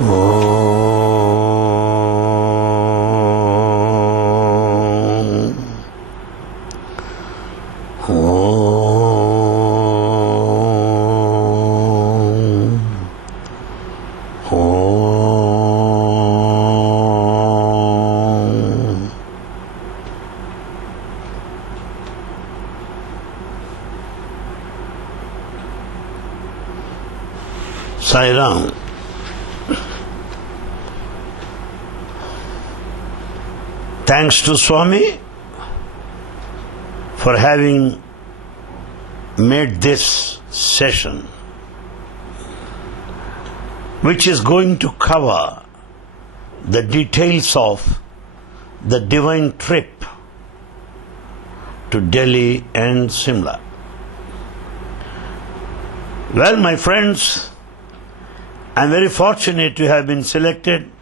Om. Om. Om. Sai Ram. Thanks to Swami for having made this session, which is going to cover the details of the divine trip to Delhi and Shimla. Well, my friends, I'm very fortunate to have been selected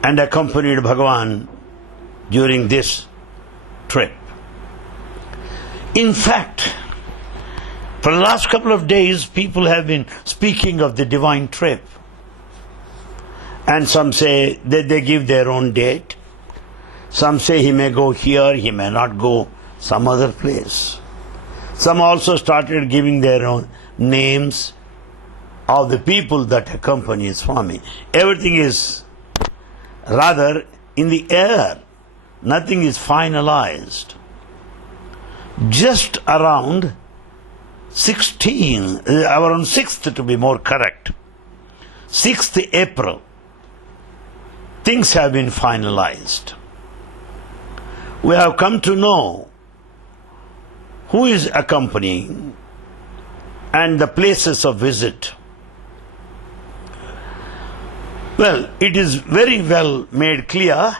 and accompanied Bhagavan during this trip. In fact, for the last couple of days, people have been speaking of the divine trip. And some say that they give their own date. Some say he may go here, he may not go some other place. Some also started giving their own names of the people that accompany Swami. Everything is rather in the air. Nothing is finalized. Just around 6th to be more correct, 6th April, things have been finalized. We have come to know who is accompanying and the places of visit. Well, it is very well made clear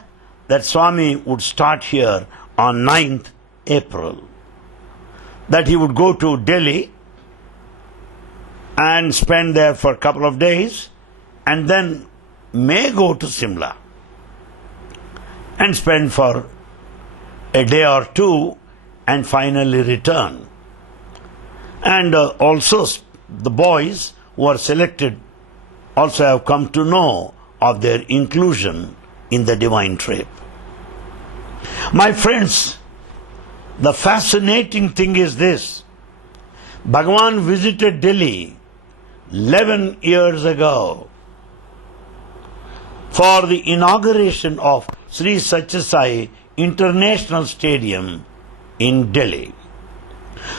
that Swami would start here on 9th April. That he would go to Delhi and spend there for a couple of days and then may go to Shimla and spend for a day or two and finally return. And also the boys who are selected also have come to know of their inclusion in the divine trip. My friends, the fascinating thing is this. Bhagavan visited Delhi 11 years ago for the inauguration of Sri Satya Sai International Stadium in Delhi.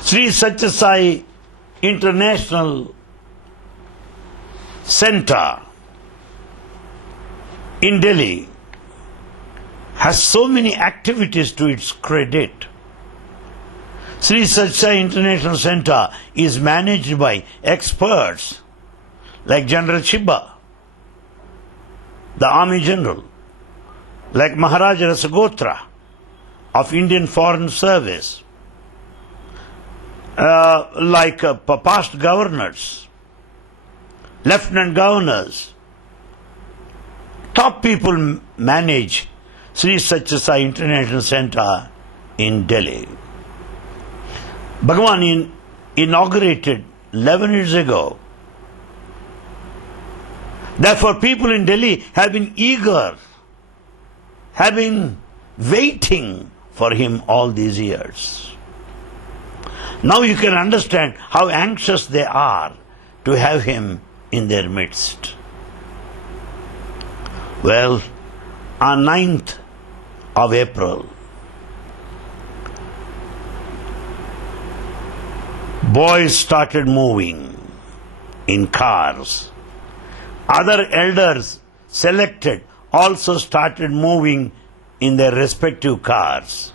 Sri Satya Sai International Center in Delhi has so many activities to its credit. Sri Satya Sai International Center is managed by experts like General Shibba, the Army General, like Maharaja Rasagotra of Indian Foreign Service, like past governors, lieutenant governors. Top people manage Sri Satya Sai International Center in Delhi. Bhagavan inaugurated 11 years ago. Therefore, people in Delhi have been eager, have been waiting for him all these years. Now you can understand how anxious they are to have him in their midst. Well, on 9th of April, boys started moving in cars. Other elders selected also started moving in their respective cars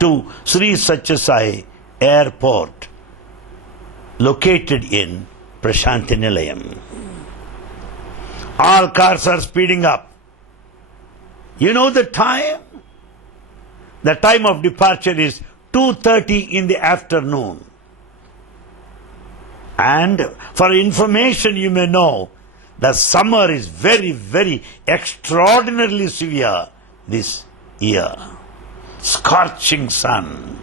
to Sri Satya Sai Airport, located in Prashanti Nilayam. All cars are speeding up. You know the time? The time of departure is 2:30 in the afternoon. And for information, you may know the summer is very, very extraordinarily severe this year. Scorching sun,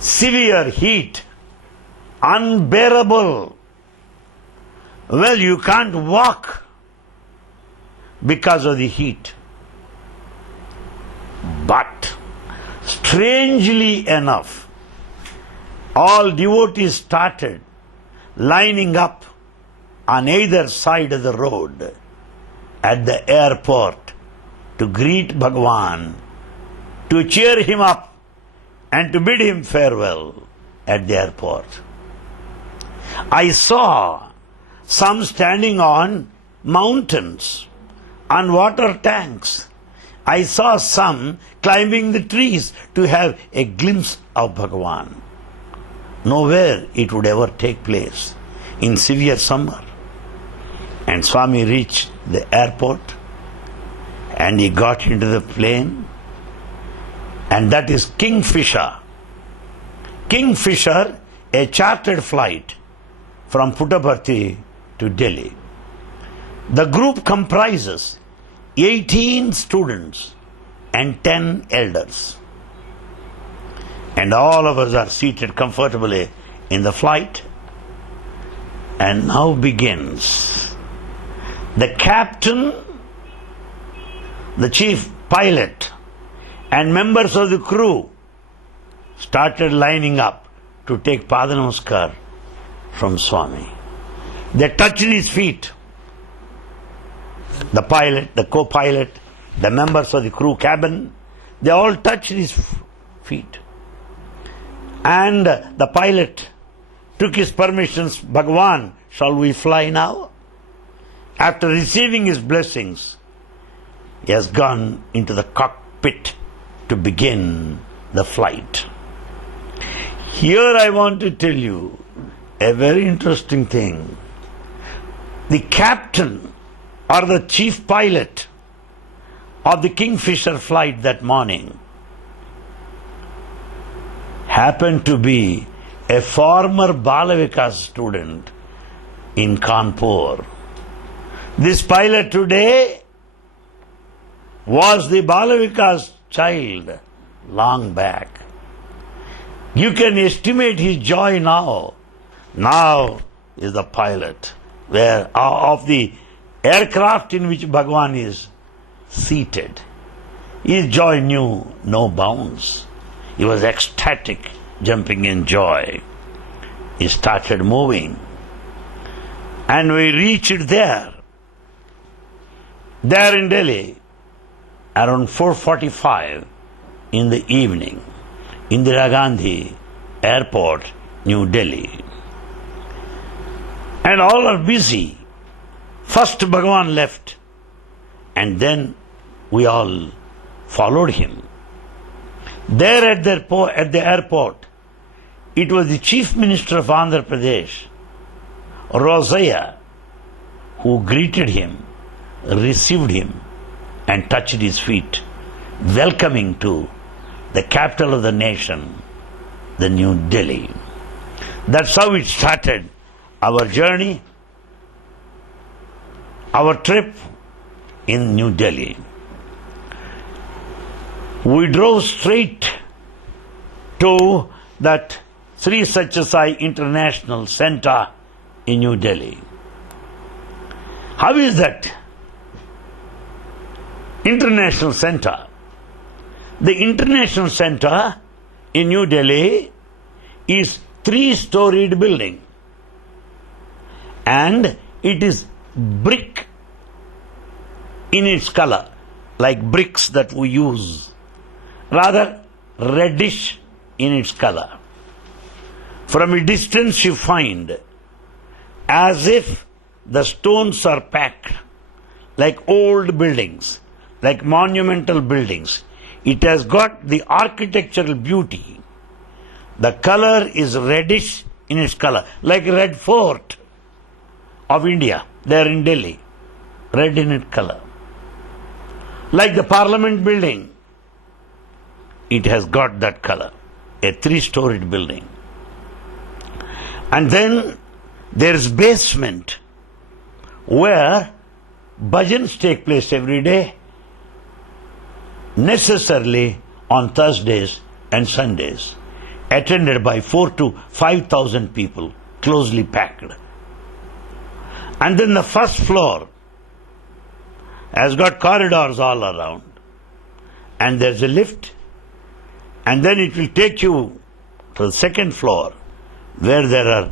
severe heat, unbearable. Well, you can't walk because of the heat. But, strangely enough, all devotees started lining up on either side of the road at the airport to greet Bhagwan, to cheer him up and to bid him farewell at the airport. I saw some standing on mountains, on water tanks. I saw some climbing the trees to have a glimpse of Bhagwan. Nowhere it would ever take place in severe summer. And Swami reached the airport and he got into the plane, and that is Kingfisher. Kingfisher, a chartered flight from Puttaparthi to Delhi. The group comprises 18 students and 10 elders. And all of us are seated comfortably in the flight. And now begins. The captain, the chief pilot, and members of the crew started lining up to take Padanamaskar from Swami. They touched his feet. The pilot, the co-pilot, the members of the crew cabin, they all touched his feet. And the pilot took his permissions. Bhagwan, shall we fly now? After receiving his blessings, he has gone into the cockpit to begin the flight. Here I want to tell you a very interesting thing. The captain or the chief pilot of the Kingfisher flight that morning happened to be a former Balavikas student in Kanpur. This pilot today was the Balavikas child long back. You can estimate his joy now. Now is the pilot of the aircraft in which Bhagwan is seated. His joy knew no bounds. He was ecstatic, jumping in joy. He started moving. And we reached there in Delhi, around 4:45 in the evening, Indira Gandhi Airport, New Delhi. And all are busy. First Bhagwan left, and then we all followed him. There at the airport, it was the Chief Minister of Andhra Pradesh, Rosaya, who greeted him, received him, and touched his feet, welcoming to the capital of the nation, the New Delhi. That's how it started, our journey, our trip in New Delhi. We drove straight to that Sri Satyasai International Center in New Delhi. How is that International Center? The International Center in New Delhi is 3-storied building, and it is brick in its color, like bricks that we use, rather reddish in its color. From a distance you find as if the stones are packed like old buildings, like monumental buildings. It has got the architectural beauty. The color is reddish in its color, like Red Fort of India, there in Delhi, red in its color. Like the Parliament building, it has got that color, a 3-storied building. And then there is basement where bhajans take place every day, necessarily on Thursdays and Sundays, attended by 4,000 to 5,000 people, closely packed. And then the first floor has got corridors all around. And there's a lift. And then it will take you to the second floor where there are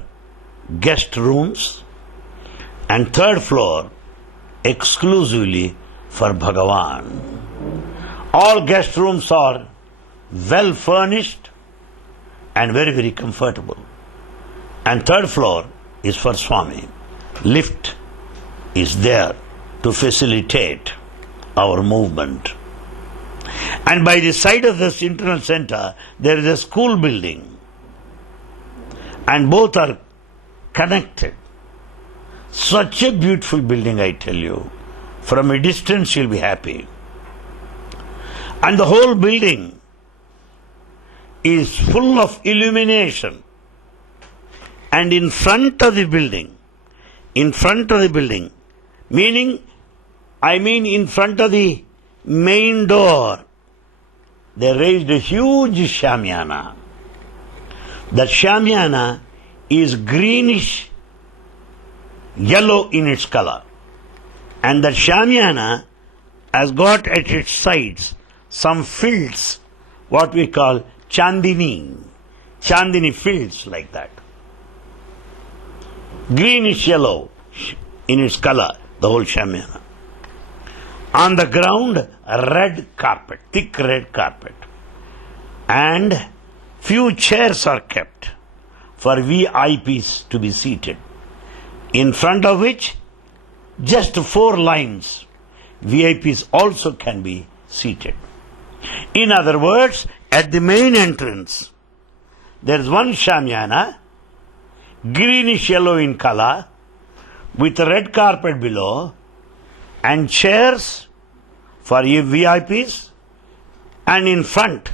guest rooms. And third floor exclusively for Bhagavan. All guest rooms are well furnished and very, very comfortable. And third floor is for Swami. Lift is there to facilitate our movement. And by the side of this internal center, there is a school building. And both are connected. Such a beautiful building, I tell you. From a distance, you'll be happy. And the whole building is full of illumination. And in front of the building, meaning, in front of the main door, they raised a huge shamiana. That shamiana is greenish yellow in its color. And that shamiana has got at its sides some fields, what we call chandini fields like that. Greenish yellow in its color, the whole shamiana. On the ground, red carpet, thick red carpet. And few chairs are kept for VIPs to be seated, in front of which just 4 lines VIPs also can be seated. In other words, at the main entrance, there is one shamiana, greenish yellow in color, with a red carpet below, and chairs for VIPs, and in front,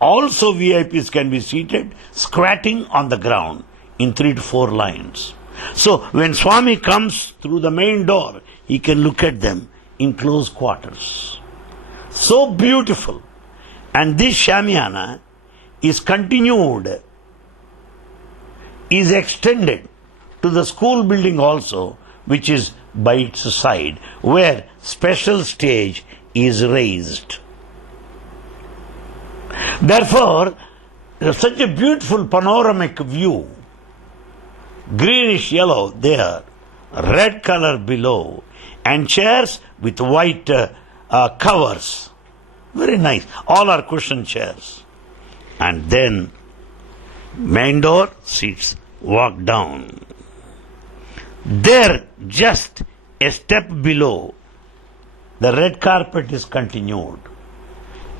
also VIPs can be seated, squatting on the ground in 3 to 4 lines. So, when Swami comes through the main door, he can look at them in close quarters. So beautiful. And this shamiana is continued, is extended to the school building also, which is by its side, where special stage is raised. Therefore, there is such a beautiful panoramic view. Greenish yellow there, red color below, and chairs with white covers. Very nice. All are cushion chairs. And then, main door, seats, walk down. There, just a step below, the red carpet is continued.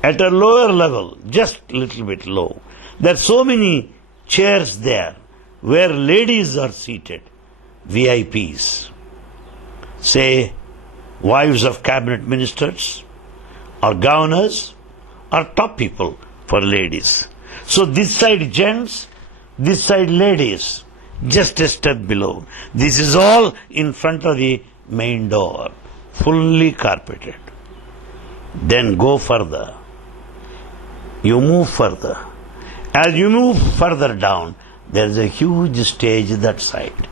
At a lower level, just a little bit low, there are so many chairs there where ladies are seated, VIPs, say wives of cabinet ministers, or governors, or top people for ladies. So this side gents, this side ladies, just a step below. This is all in front of the main door, fully carpeted. Then go further. You move further. As you move further down, there is a huge stage that side.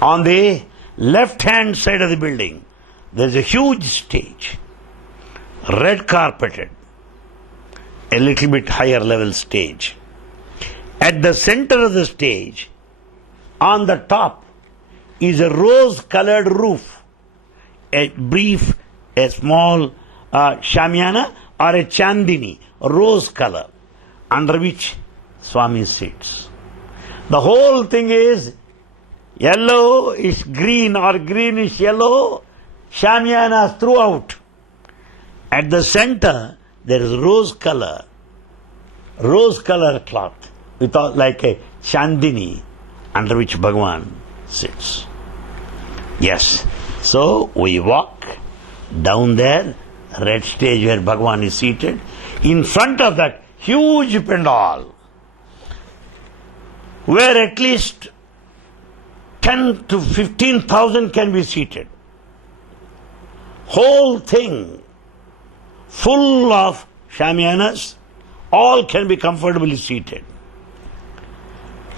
On the left-hand side of the building, there is a huge stage, red carpeted, a little bit higher level stage. At the center of the stage, on the top, is a rose-colored roof, a small shamiana or a chandini, rose color, under which Swami sits. The whole thing is yellowish green or greenish yellow, shamianas throughout. At the center, there is rose color cloth, without like a chandini, under which Bhagavan sits. Yes. So we walk down there, red stage where Bhagavan is seated, in front of that huge pandal, where at least 10 to 15,000 can be seated. Whole thing full of shamianas, all can be comfortably seated.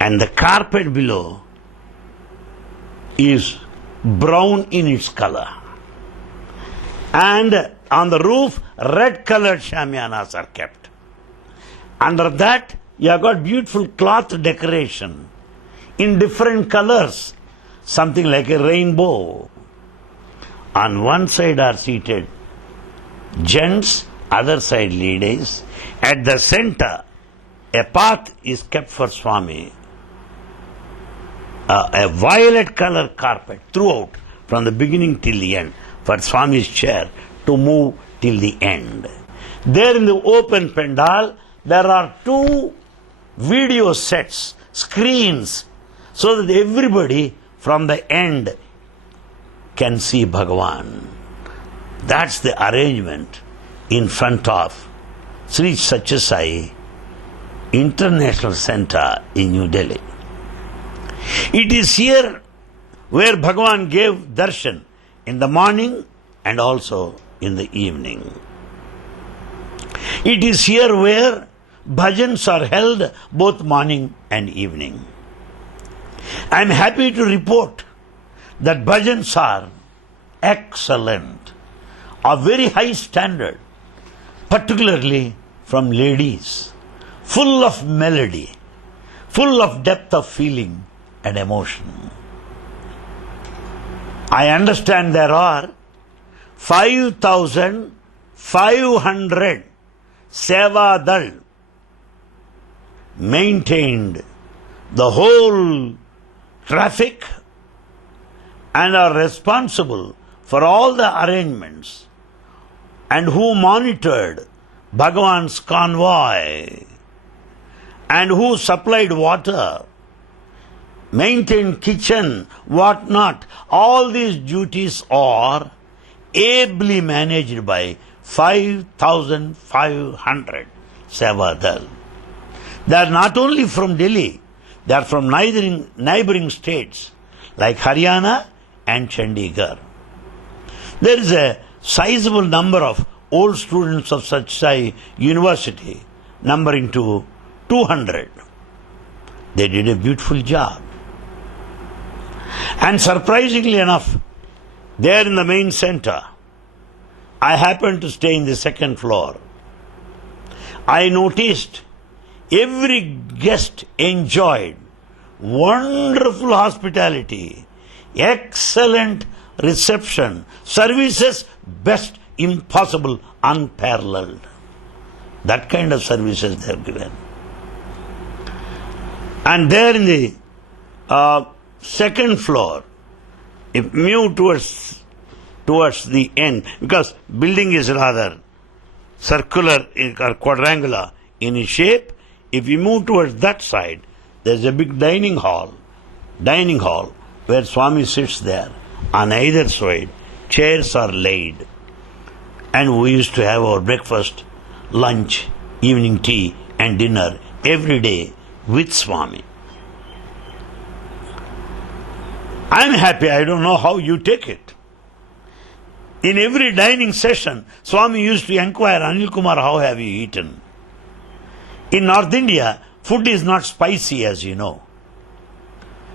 And the carpet below is brown in its color. And on the roof, red colored shamianas are kept. Under that, you have got beautiful cloth decoration in different colors, something like a rainbow. On one side are seated gents, other side ladies. At the center, a path is kept for Swami. A violet color carpet throughout, from the beginning till the end, for Swami's chair to move till the end. There in the open pandal, there are 2 video sets, screens, so that everybody from the end can see Bhagavan. That's the arrangement in front of Sri Satya Sai International Center in New Delhi. It is here where Bhagavan gave darshan in the morning and also in the evening. It is here where bhajans are held both morning and evening. I am happy to report that bhajans are excellent, of very high standard, particularly from ladies, full of melody, full of depth of feeling and emotion. I understand there are 5,500 Sevadal maintained the whole traffic and are responsible for all the arrangements, and who monitored Bhagavan's convoy, and who supplied water, maintained kitchen, what not. All these duties are ably managed by 5,500 Sevadal. They are not only from Delhi, they are from neighboring states like Haryana and Chandigarh. There is a sizable number of old students of Satya Sai University, numbering to 200. They did a beautiful job. And surprisingly enough, there in the main center, I happened to stay in the second floor. I noticed every guest enjoyed wonderful hospitality, excellent reception, services best, impossible, unparalleled. That kind of services they have given. And there in the second floor, if you move towards the end, because building is rather circular or quadrangular in its shape, if you move towards that side, there's a big dining hall where Swami sits there. On either side, chairs are laid, and we used to have our breakfast, lunch, evening tea and dinner every day with Swami. I'm happy. I don't know how you take it. In every dining session, Swami used to inquire, Anil Kumar, how have you eaten? In North India, food is not spicy, as you know.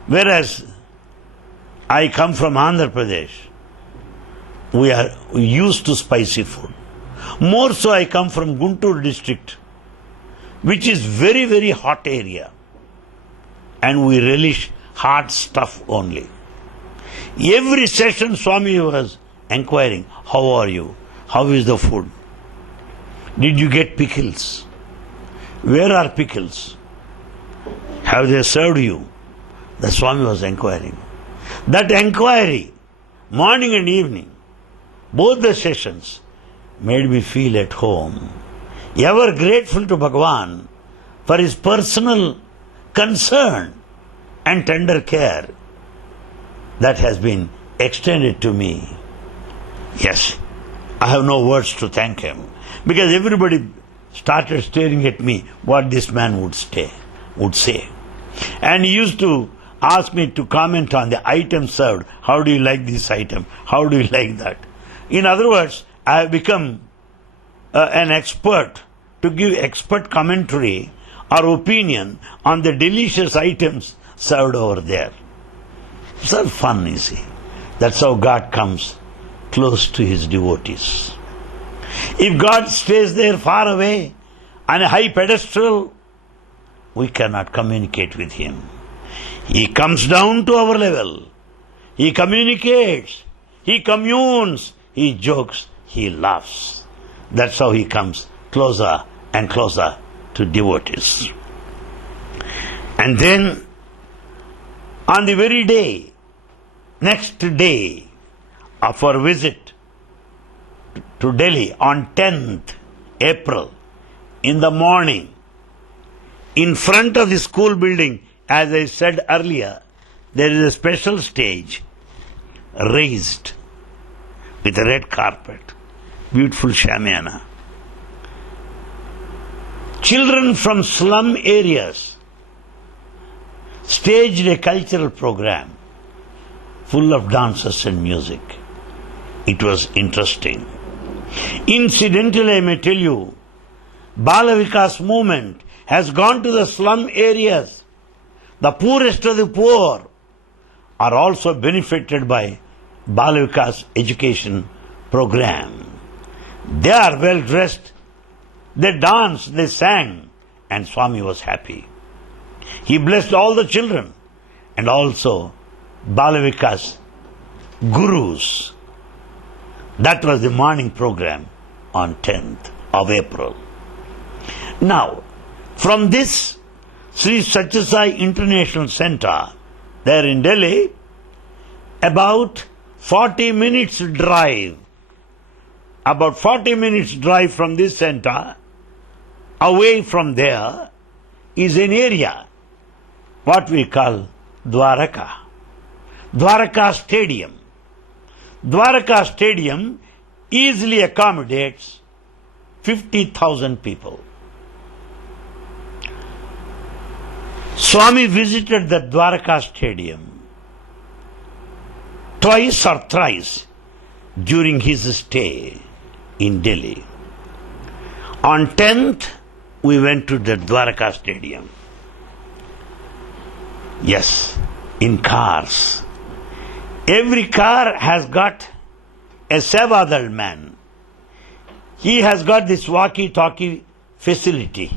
Whereas I come from Andhra Pradesh, we are used to spicy food. More so, I come from Guntur district, which is very, very hot area. And we relish hot stuff only. Every session, Swami was inquiring, how are you? How is the food? Did you get pickles? Where are pickles? Have they served you? The Swami was inquiring. That inquiry, morning and evening, both the sessions, made me feel at home. Ever grateful to Bhagavan for his personal concern and tender care that has been extended to me. Yes, I have no words to thank him, because everybody started staring at me what this man would say. And he used to ask me to comment on the item served. How do you like this item? How do you like that? In other words, I have become an expert to give expert commentary or opinion on the delicious items served over there. It's all fun, you see. That's how God comes close to His devotees. If God stays there far away on a high pedestal, we cannot communicate with Him. He comes down to our level. He communicates. He communes. He jokes. He laughs. That's how He comes closer and closer to devotees. And then, on the very day, next day of our visit to Delhi, on 10th April, in the morning, in front of the school building, as I said earlier, there is a special stage raised with a red carpet, beautiful shamiana. Children from slum areas staged a cultural program full of dances and music. It was interesting. Incidentally, I may tell you, Bala Vikas movement has gone to the slum areas. The poorest of the poor are also benefited by Bala Vikas education program. They are well dressed. They danced, they sang, and Swami was happy. He blessed all the children and also Bala Vikas gurus. That was the morning program on 10th of April. Now, from this Sri Satya Sai International Center, there in Delhi, about 40 minutes drive from this center, away from there, is an area, what we call Dwaraka. Dwaraka Stadium. Dwaraka Stadium easily accommodates 50,000 people. Swami visited the Dwaraka Stadium twice or thrice during his stay in Delhi. On 10th, we went to the Dwaraka Stadium. Yes, in cars. Every car has got a Sevadal man. He has got this walkie-talkie facility,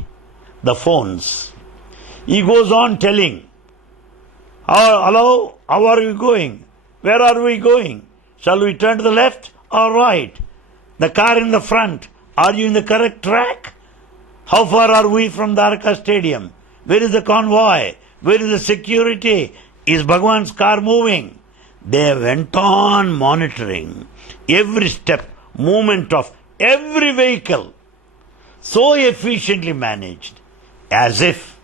the phones. He goes on telling, hello, how are you going? Where are we going? Shall we turn to the left or right? The car in the front, are you in the correct track? How far are we from Dwaraka Stadium? Where is the convoy? Where is the security? Is Bhagwan's car moving? They went on monitoring every step, movement of every vehicle, so efficiently managed, as if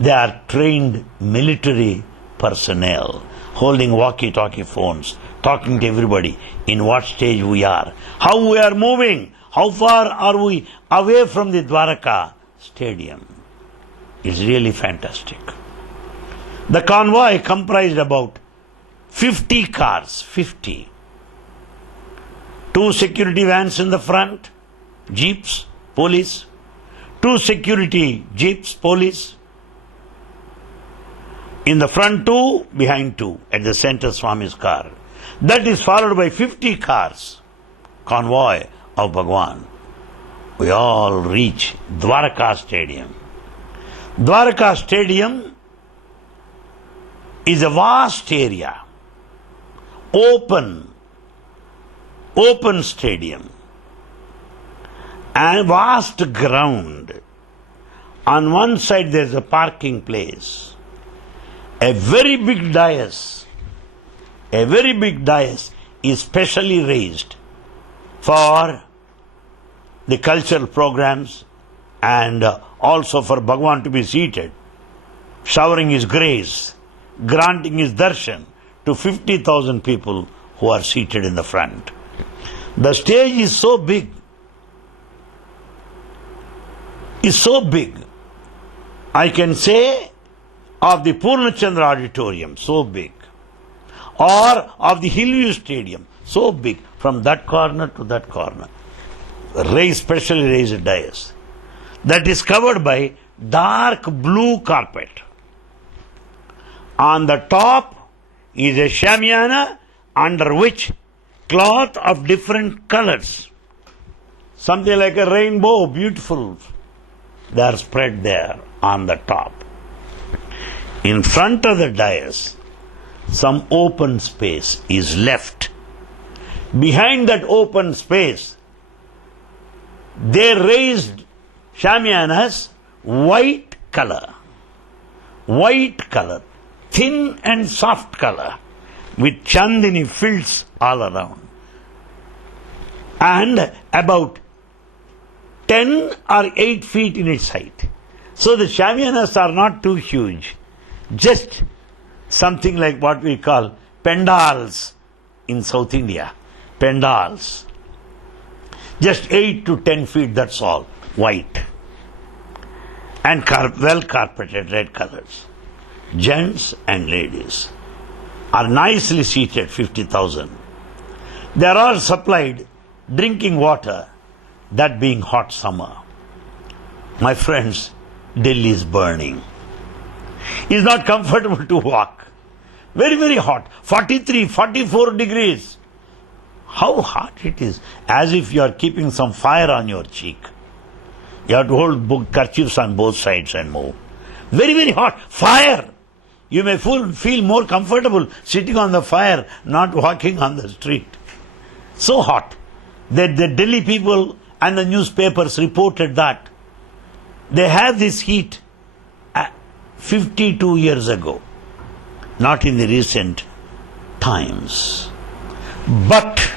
they are trained military personnel, holding walkie-talkie phones, talking to everybody in what stage we are, how we are moving, how far are we away from the Dwaraka Stadium. It's really fantastic. The convoy comprised about 50 cars, 50. 2 security vans in the front, jeeps, police. 2 security jeeps, police. In the front 2, behind 2, at the center Swami's car. That is followed by 50 cars, convoy of Bhagwan. We all reach Dwaraka Stadium. Dwaraka Stadium is a vast area, open stadium, and vast ground. On one side there is a parking place, a very big dais is specially raised for the cultural programs and also for Bhagwan to be seated, showering his grace, granting his darshan to 50,000 people who are seated in the front. The stage is so big, I can say of the Purnachandra Auditorium, so big, or of the Hillview Stadium, so big, from that corner to that corner. Specially raised dais that is covered by dark blue carpet. On the top, is a shamiana under which cloth of different colors, something like a rainbow, beautiful, they are spread there on the top. In front of the dais, some open space is left. Behind that open space, they raised shamianas white color, thin and soft color, with chandini fields all around, and about 10 or 8 feet in its height. So the shamianas are not too huge, just something like what we call pendals in South India. Pendals. Just 8 to 10 feet, that's all, white. And well carpeted, red colors. Gents and ladies are nicely seated, 50,000. They are all supplied drinking water, that being hot summer. My friends, Delhi is burning. It's not comfortable to walk. Very, very hot. 43, 44 degrees. How hot it is. As if you are keeping some fire on your cheek. You have to hold kerchiefs on both sides and move. Very, very hot. Fire. You may feel more comfortable sitting on the fire, not walking on the street. So hot that the Delhi people and the newspapers reported that they had this heat 52 years ago, not in the recent times. But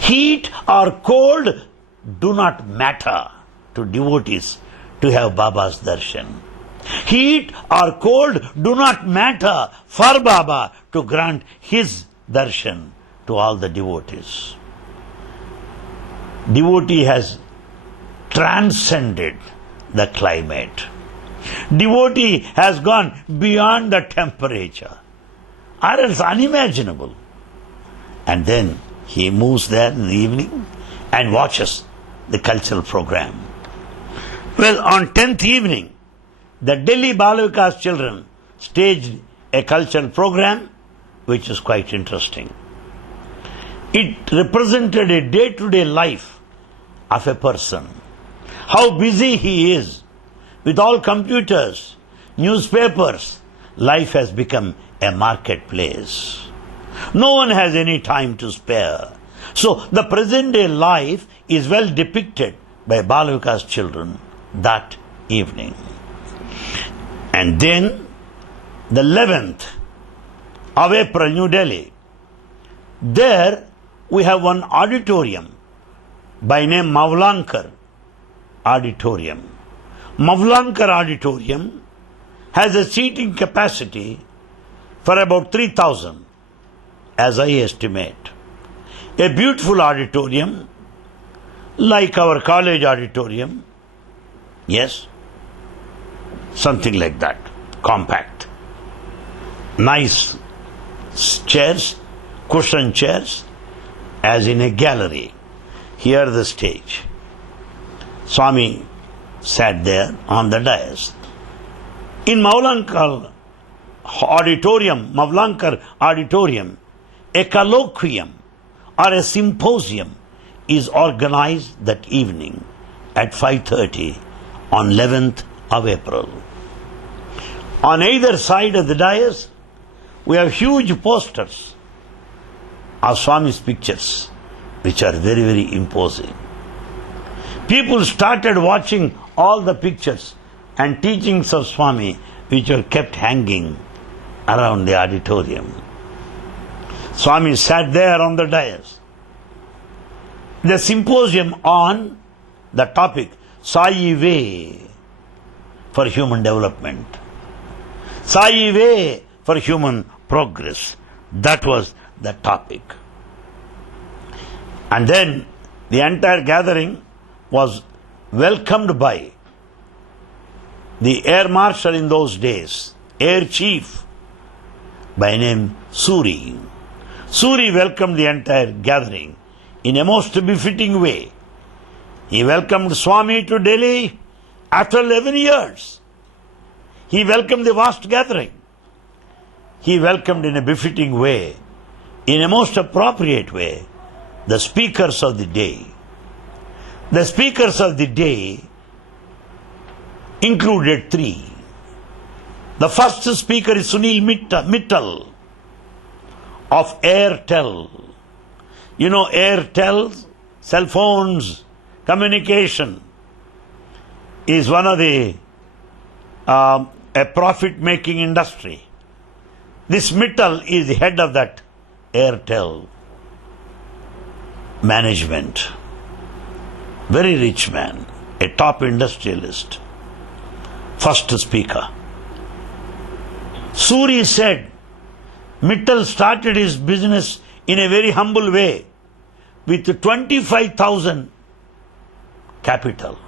heat or cold do not matter to devotees to have Baba's darshan. Heat or cold do not matter for Baba to grant his darshan to all the devotees. Devotee has transcended the climate. Devotee has gone beyond the temperature, or else unimaginable. And then he moves there in the evening and watches the cultural program. Well, on 10th evening, the Delhi Balavikas children staged a cultural program which is quite interesting. It represented a day-to-day life of a person. How busy he is with all computers, newspapers. Life has become a marketplace. No one has any time to spare. So the present day life is well depicted by Balavikas children that evening. And then the 11th of April, New Delhi, there we have one auditorium by name Mavlankar Auditorium. Mavlankar Auditorium has a seating capacity for about 3,000, as I estimate. A beautiful auditorium, like our college auditorium, yes, something like that, compact. Nice chairs, cushion chairs, as in a gallery. Here the stage. Swami sat there on the dais. In Mavlankar Auditorium, a colloquium or a symposium is organized that evening at 5:30 on 11th of April. On either side of the dais, we have huge posters of Swami's pictures, which are very, very imposing. People started watching all the pictures and teachings of Swami, which were kept hanging around the auditorium. Swami sat there on the dais. The symposium on the topic Sai Way for human development, Sai Way for human progress. That was the topic. And then the entire gathering was welcomed by the air marshal in those days, air chief by name Suri. Suri welcomed the entire gathering in a most befitting way. He welcomed Swami to Delhi after 11 years. He welcomed the vast gathering. he welcomed in a befitting way, in a most appropriate way, the speakers of the day. The speakers of the day included three. The first speaker is Sunil Mittal of Airtel. You know, Airtel, cell phones, communication is one of the a profit-making industry. This Mittal is the head of that Airtel management. Very rich man, a top industrialist. First speaker. Suri said, Mittal started his business in a very humble way with 25,000 capital.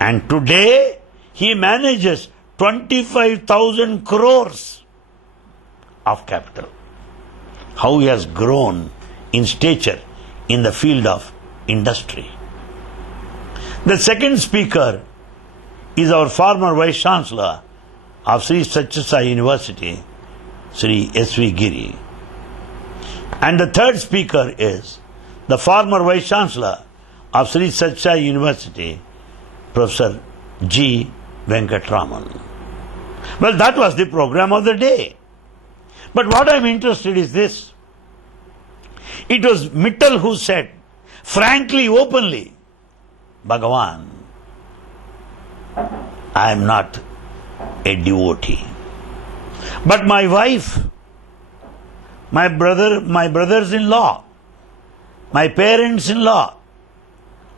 And today he manages 25,000 crores of capital. How he has grown in stature in the field of industry. The second speaker is our former Vice Chancellor of Sri Satyasai University, Sri S.V. Giri. And the third speaker is the former Vice Chancellor of Sri Satyasai University, Professor G. Venkatraman. Well, that was the program of the day. But what I am interested is this. It was Mittal who said, frankly, openly, Bhagavan, I am not a devotee. But my wife, my brothers-in-law, my parents-in-law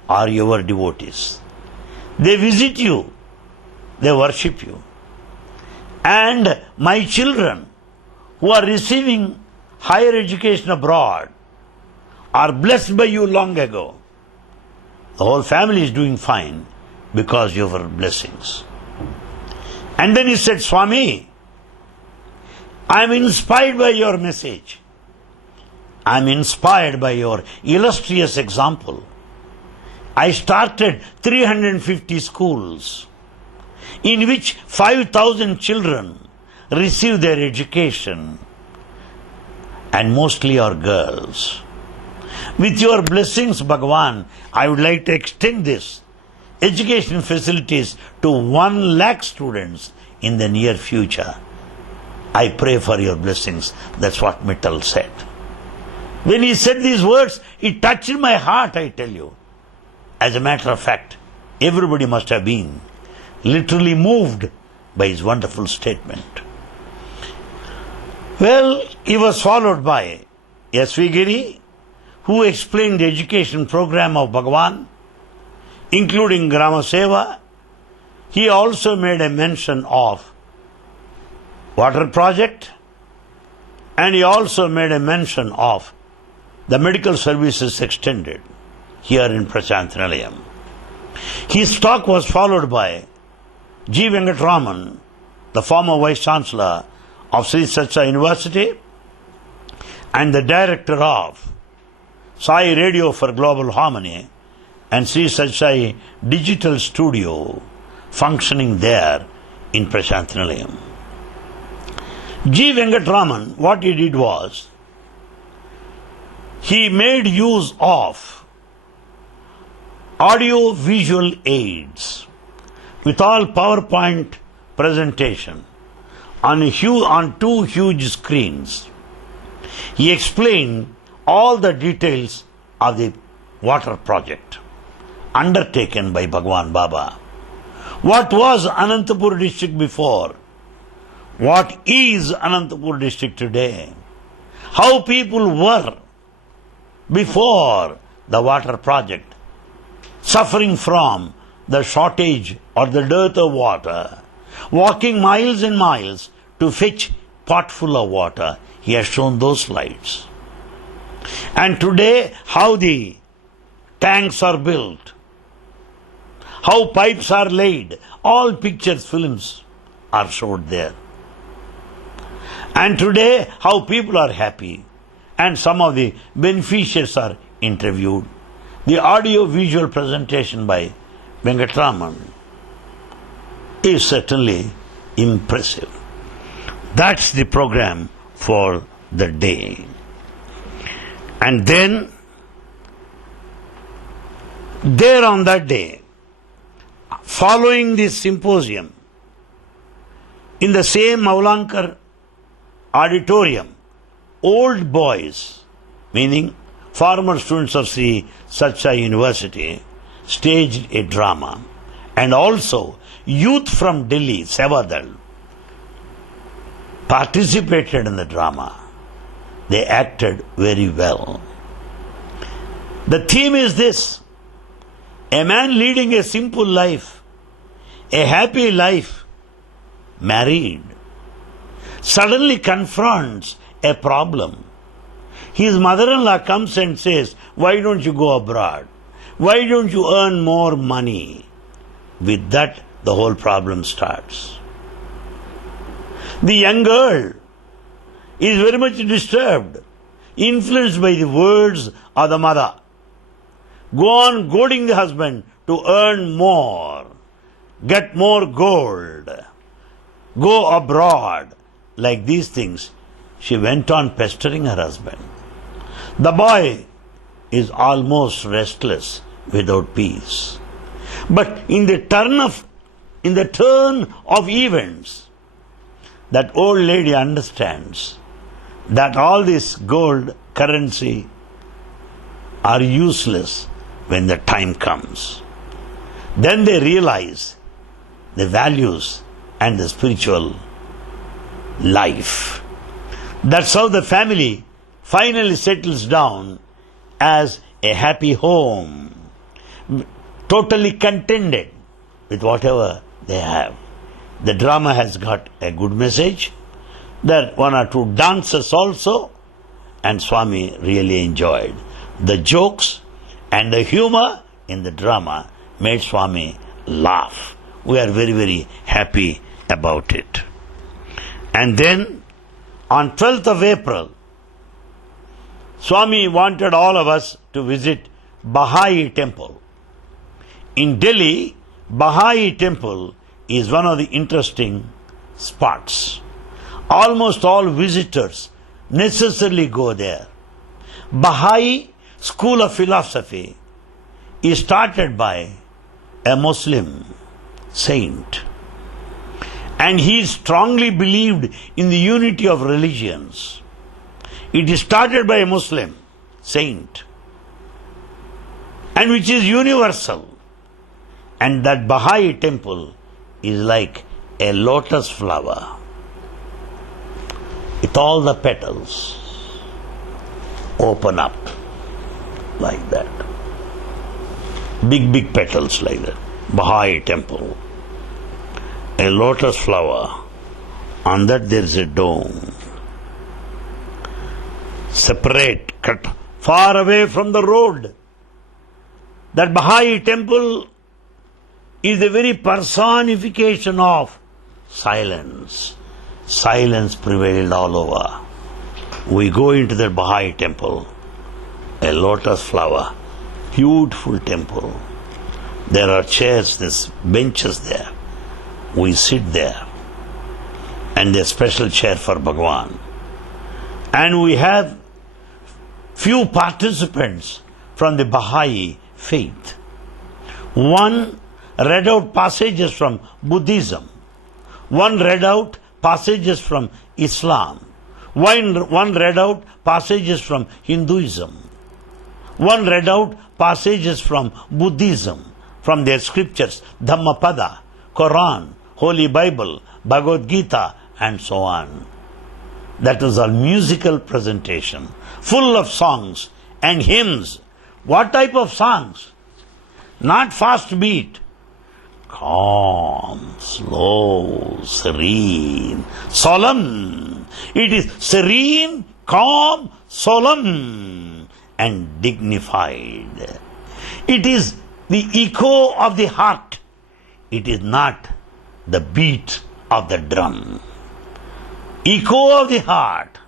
are your devotees. They visit you, they worship you. And my children who are receiving higher education abroad are blessed by you long ago. The whole family is doing fine because of your blessings. And then he said, Swami, I am inspired by your message. I am inspired by your illustrious example. I started 350 schools in which 5,000 children receive their education, and mostly are girls. With your blessings, Bhagavan, I would like to extend this education facilities to 1 lakh students in the near future. I pray for your blessings. That's what Mittal said. When he said these words, it touched my heart, I tell you. As a matter of fact, everybody must have been literally moved by his wonderful statement. Well, he was followed by S.V. Giri, who explained the education program of Bhagavan, including Grama Seva. He also made a mention of water project, and he also made a mention of the medical services extended here in Prashantinalayam. His talk was followed by G. Venkatraman, the former Vice Chancellor of Sri Satyasai University and the Director of Sai Radio for Global Harmony and Sri Satyasai Digital Studio functioning there in Prashantinalayam. G. Venkatraman, what he did was, he made use of audio-visual aids with all PowerPoint presentation on 2 huge screens. He explained all the details of the water project undertaken by Bhagwan Baba. What was Anantapur district before? What is Anantapur district today? How people were before the water project, suffering from the shortage or the dearth of water, walking miles and miles to fetch pot full of water. He has shown those slides. And today, how the tanks are built, how pipes are laid, all pictures, films are showed there. And today, how people are happy, and some of the beneficiaries are interviewed. The audio-visual presentation by Venkatraman is certainly impressive. That's the program for the day. And then, there on that day, following this symposium, in the same Maulankar auditorium, old boys, meaning former students of Sri Satya University, staged a drama, and also youth from Delhi, Sevadal, participated in the drama. They acted very well. The theme is this: a man leading a simple life, a happy life, married, suddenly confronts a problem. His mother-in-law comes and says, "Why don't you go abroad? Why don't you earn more money?" With that, the whole problem starts. The young girl is very much disturbed, influenced by the words of the mother. Go on goading the husband to earn more, get more gold, go abroad. Like these things, she went on pestering her husband. The boy is almost restless, without peace. But in the turn of events, that old lady understands that all this gold currency are useless when the time comes. Then they realize the values and the spiritual life. That's how the family finally settles down as a happy home, totally contented with whatever they have. The drama has got a good message. There are one or two dances also, and Swami really enjoyed. The jokes and the humor in the drama made Swami laugh. We are very, very happy about it. And then, on 12th of April, Swami wanted all of us to visit Baha'i Temple. In Delhi, Baha'i Temple is one of the interesting spots. Almost all visitors necessarily go there. Baha'i school of philosophy is started by a Muslim saint, and he strongly believed in the unity of religions. It is started by a Muslim saint, and which is universal. And that Baha'i temple is like a lotus flower with all the petals open up like that. Big, big petals like that. Baha'i temple. A lotus flower. On that there is a dome. Separate, cut far away from the road. That Baha'i temple is the very personification of silence. Silence prevailed all over. We go into the Baha'i temple, a lotus flower, beautiful temple. There are chairs, there's benches there. We sit there, and there's a special chair for Bhagwan. And we have few participants from the Baha'i faith. One read out passages from Buddhism. One read out passages from Islam. One read out passages from Hinduism. One read out passages from Buddhism, from their scriptures, Dhammapada, Quran, Holy Bible, Bhagavad Gita, and so on. That was a musical presentation, full of songs and hymns. What type of songs? Not fast beat. Calm, slow, serene, solemn. It is serene, calm, solemn, and dignified. It is the echo of the heart. It is not the beat of the drum. Echo of the heart.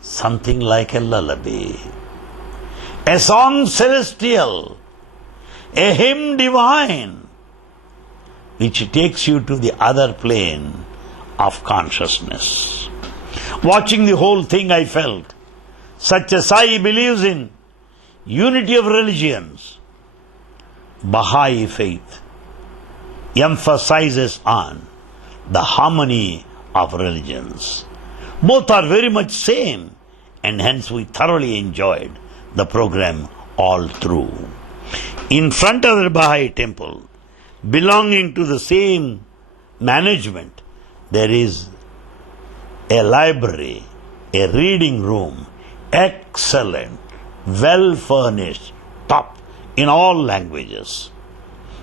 Something like a lullaby. A song celestial. A hymn divine, which takes you to the other plane of consciousness. Watching the whole thing, I felt Satya Sai believes in unity of religions. Baha'i faith emphasizes on the harmony of religions. Both are very much same, and hence we thoroughly enjoyed the program all through. In front of the Baha'i temple, belonging to the same management, there is a library, a reading room, excellent, well furnished, top in all languages.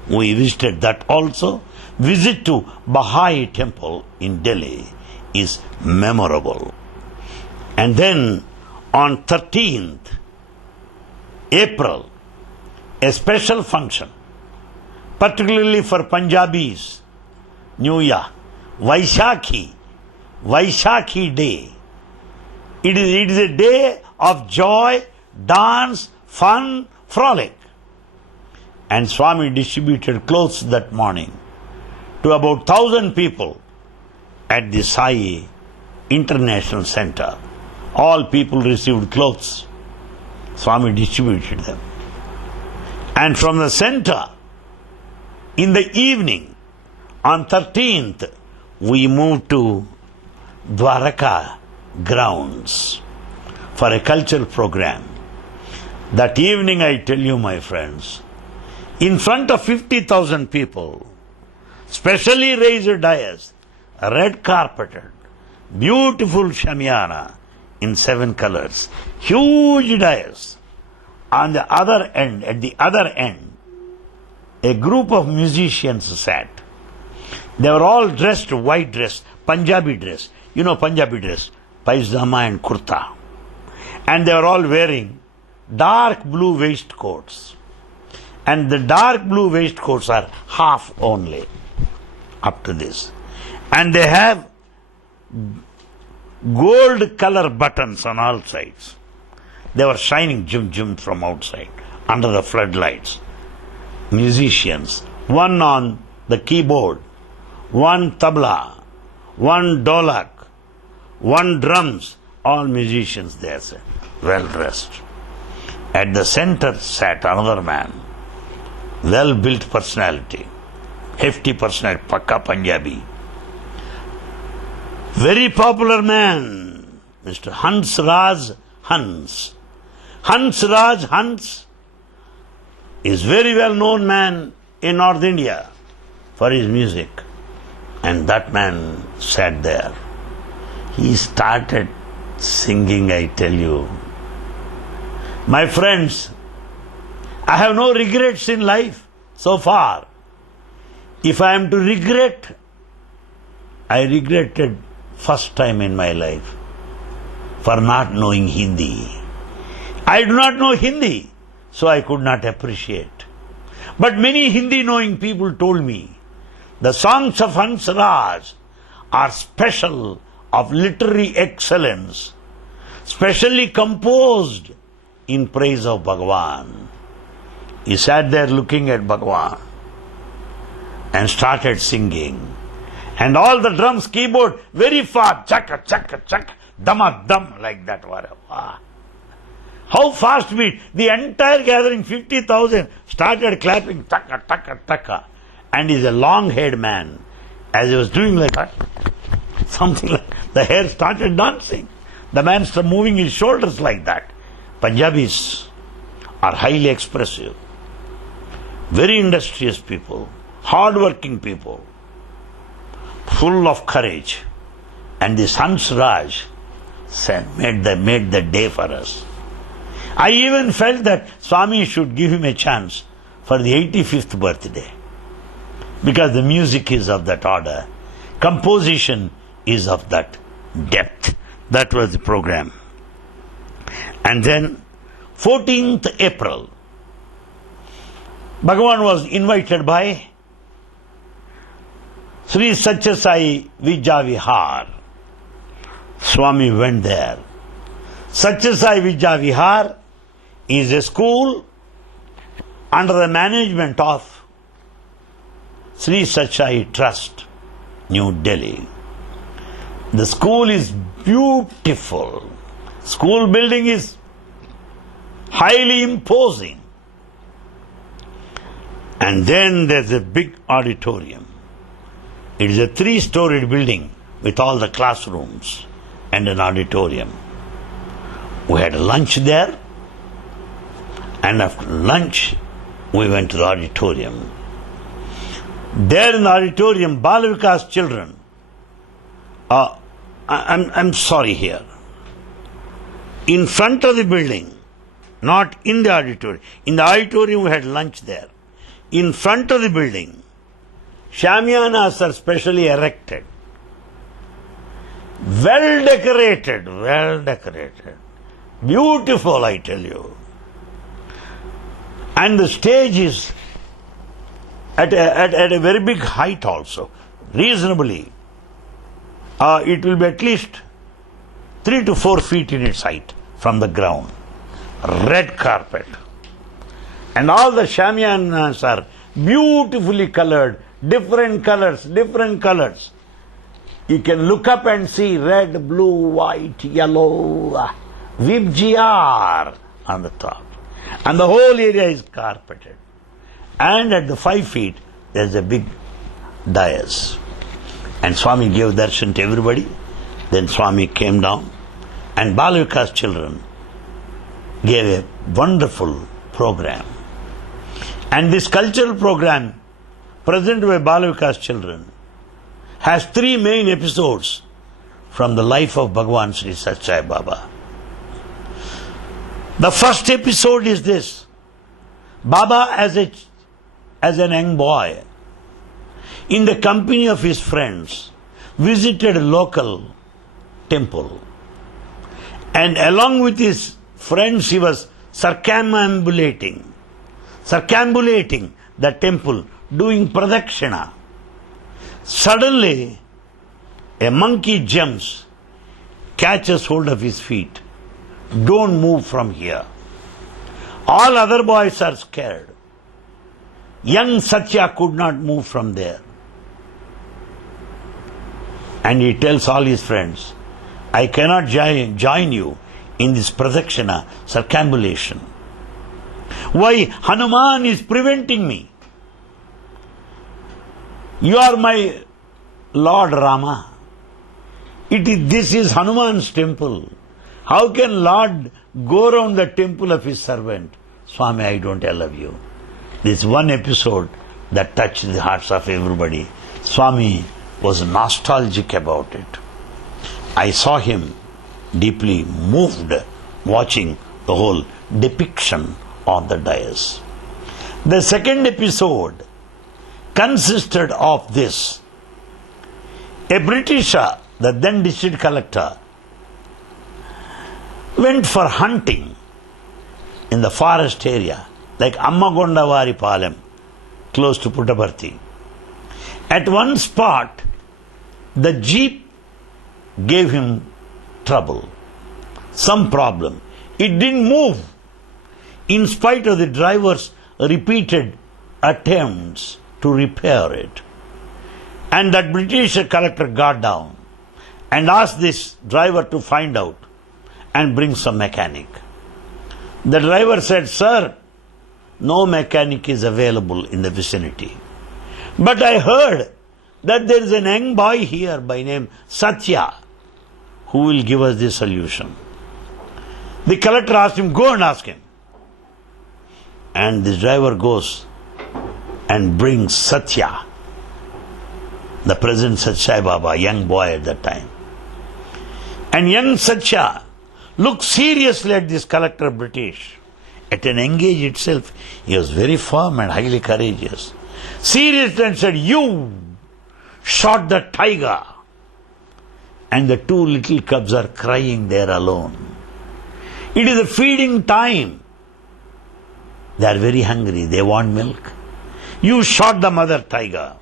We visited that also. Visit to Baha'i temple in Delhi is memorable. And then on 13th April, a special function, particularly for Punjabis, New Year, Vaishakhi Day. It is a day of joy, dance, fun, frolic. And Swami distributed clothes that morning to about 1,000 people at the Sai International Center. All people received clothes. Swami distributed them. And from the center, in the evening, on 13th, we moved to Dwaraka grounds for a cultural program. That evening, I tell you, my friends, in front of 50,000 people, specially raised dais, red carpeted, beautiful shamiana in 7 colors, huge dais. On the other end, at the other end, a group of musicians sat. They were all dressed, white dress, Punjabi dress. You know Punjabi dress, paisama and kurta. And they were all wearing dark blue waistcoats. And the dark blue waistcoats are half only, up to this. And they have gold color buttons on all sides. They were shining jim from outside, under the floodlights. Musicians, one on the keyboard, one tabla, one dolak, one drums, all musicians there, well dressed. At the center sat another man, well built personality, hefty personality, Pakka Punjabi. Very popular man, Mr. Hansraj Hans. Hansraj Hans is very well known man in North India for his music. And that man sat there. He started singing, I tell you. My friends, I have no regrets in life so far. If I am to regret, I regretted first time in my life for not knowing Hindi. I do not know Hindi, so I could not appreciate. But many Hindi knowing people told me the songs of Hansraj are special, of literary excellence, specially composed in praise of Bhagavan. He sat there looking at Bhagavan and started singing. And all the drums, keyboard, very fast, chaka, chaka, chaka, dama, dam, like that. Wow. How fast beat. The entire gathering, 50,000, started clapping, taka, taka, taka. And he's a long-haired man. As he was doing like that, something like the hair started dancing. The man started moving his shoulders like that. Punjabis are highly expressive, very industrious people, hard-working people, full of courage. And this Hansraj made the day for us. I even felt that Swami should give him a chance for the 85th birthday, because the music is of that order, composition is of that depth. That was the program. And then 14th April, Bhagavan was invited by Sri Satya Sai Vidya Vihar. Swami went there. Satya Sai Vidya Vihar is a school under the management of Sri Satya Sai Trust, New Delhi. The school is beautiful. School building is highly imposing. And then there's a big auditorium. It is a 3-storied building with all the classrooms and an auditorium. We had lunch there, and after lunch we went to the auditorium. There in the auditorium, Balavika's children, I'm sorry here, in front of the building, not in the auditorium. In the auditorium we had lunch there. In front of the building, shamiyanas are specially erected. Well decorated. Beautiful, I tell you. And the stage is at a very big height also, reasonably. It will be at least 3 to 4 feet in its height from the ground. Red carpet. And all the shamiyanas are beautifully colored, different colors. You can look up and see red, blue, white, yellow, VIBGR on the top. And the whole area is carpeted. And at the 5 feet, there's a big dais. And Swami gave darshan to everybody. Then Swami came down. And Balavika's children gave a wonderful program. And this cultural program, presented by Balavika's children, has 3 main episodes from the life of Bhagavan Sri Sathya Sai Baba. The first episode is this. Baba as an young boy, in the company of his friends, visited a local temple. And along with his friends, he was circumambulating the temple, doing pradakshina. Suddenly, a monkey jumps, catches hold of his feet. Don't move from here. All other boys are scared. Young Satya could not move from there. And he tells all his friends, I cannot join you in this pradakshina, circumambulation. Why? Hanuman is preventing me. You are my Lord Rama. This is Hanuman's temple. How can Lord go around the temple of his servant? Swami, I don't allow you. This one episode that touched the hearts of everybody. Swami was nostalgic about it. I saw him deeply moved watching the whole depiction on the dais. The second episode consisted of this. A Britisher, the then district collector, went for hunting in the forest area, like Ammagondavari Palem, close to Puttaparthi. At one spot, the jeep gave him trouble, some problem. It didn't move, in spite of the driver's repeated attempts to repair it. And that British collector got down and asked this driver to find out and bring some mechanic. The driver said, Sir, no mechanic is available in the vicinity. But I heard that there is an young boy here by name Satya who will give us the solution. The collector asked him, go and ask him. And this driver goes and brings Satya, the present Sathya Sai Baba, young boy at that time. And young Satya looked seriously at this collector British. At an young age itself, he was very firm and highly courageous. Seriously and said, you shot the tiger. And the 2 little cubs are crying there alone. It is a feeding time. They are very hungry. They want milk. You shot the mother tiger.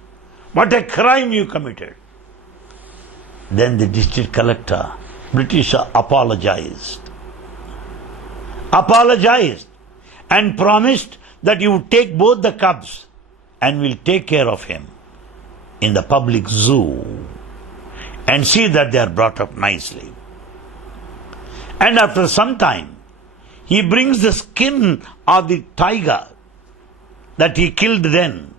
What a crime you committed. Then the district collector, British, apologized and promised that you would take both the cubs and will take care of him in the public zoo. and see that they are brought up nicely. And after some time, he brings the skin of the tiger that he killed then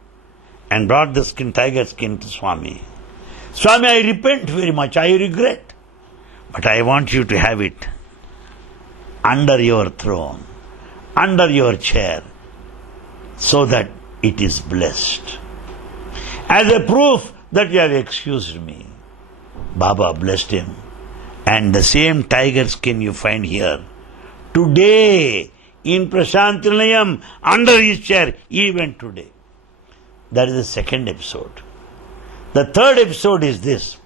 and brought the tiger skin to Swami. Swami, I repent very much, I regret, but I want you to have it under your throne, under your chair, so that it is blessed. As a proof that you have excused me. Baba blessed him. And the same tiger skin you find here, today in Prashantilayam, under his chair, even today. That is the second episode. The third episode is this.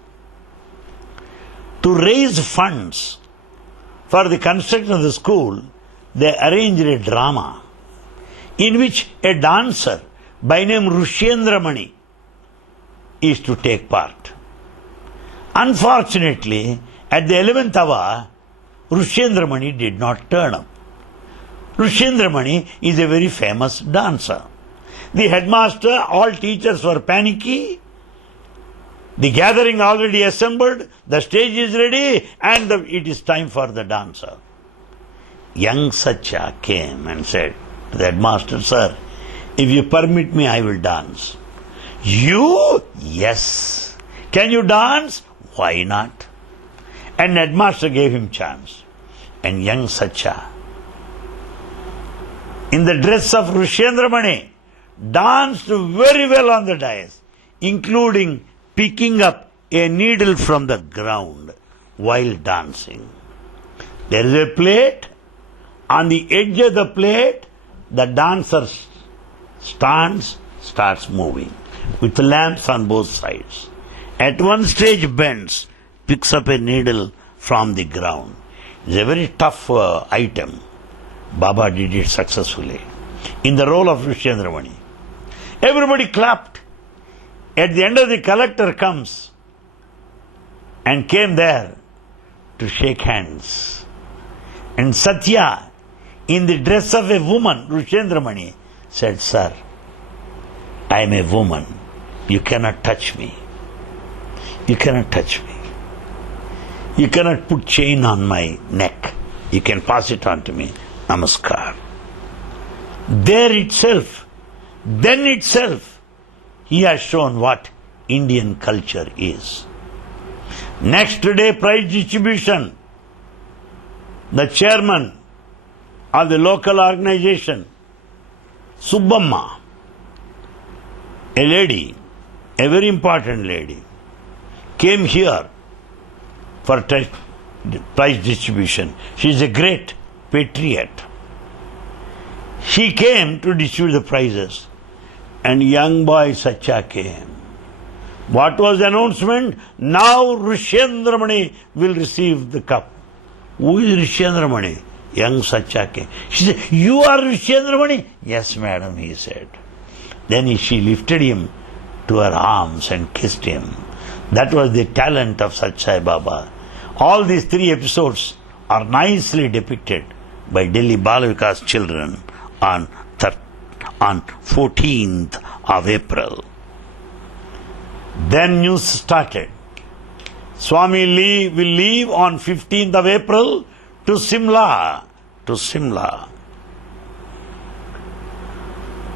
To raise funds for the construction of the school, they arranged a drama in which a dancer by name Rushendra Mani is to take part. Unfortunately, at the 11th hour, Rushendra Mani did not turn up. Rushendra Mani is a very famous dancer. The headmaster, all teachers were panicky. The gathering already assembled, the stage is ready, and it is time for the dancer. Young Satya came and said to the headmaster, "Sir, if you permit me, I will dance." "You?" "Yes." "Can you dance?" "Why not?" And headmaster gave him chance. And young Satya, in the dress of Rushendra Mani, danced very well on the dais, including picking up a needle from the ground while dancing. There is a plate. On the edge of the plate, the dancer stands, starts moving, with lamps on both sides. At one stage bends, picks up a needle from the ground. It's a very tough item. Baba did it successfully in the role of Rushendra Mani. Everybody clapped. At the end of the collector comes and came there to shake hands. And Satya, in the dress of a woman, Rushendra Mani, said, "Sir, I am a woman. You cannot touch me. You cannot touch me. You cannot put chain on my neck. You can pass it on to me. Namaskar." There itself, then itself, he has shown what Indian culture is. Next day, prize distribution. The chairman of the local organization, Subbamma, a lady, a very important lady, came here for prize distribution. She is a great patriot. She came to distribute the prizes, and young boy Satya came. What was the announcement? Now Rushendra Mani will receive the cup. Who is Rushendra Mani? Young Satya came. She said, "You are Rushendra Mani?" "Yes, madam," he said. Then she lifted him to her arms and kissed him. That was the talent of Sathya Baba. All these three episodes are nicely depicted by Delhi Balavikas children on 14th of April. Then news started. Swami will leave on 15th of April to Shimla.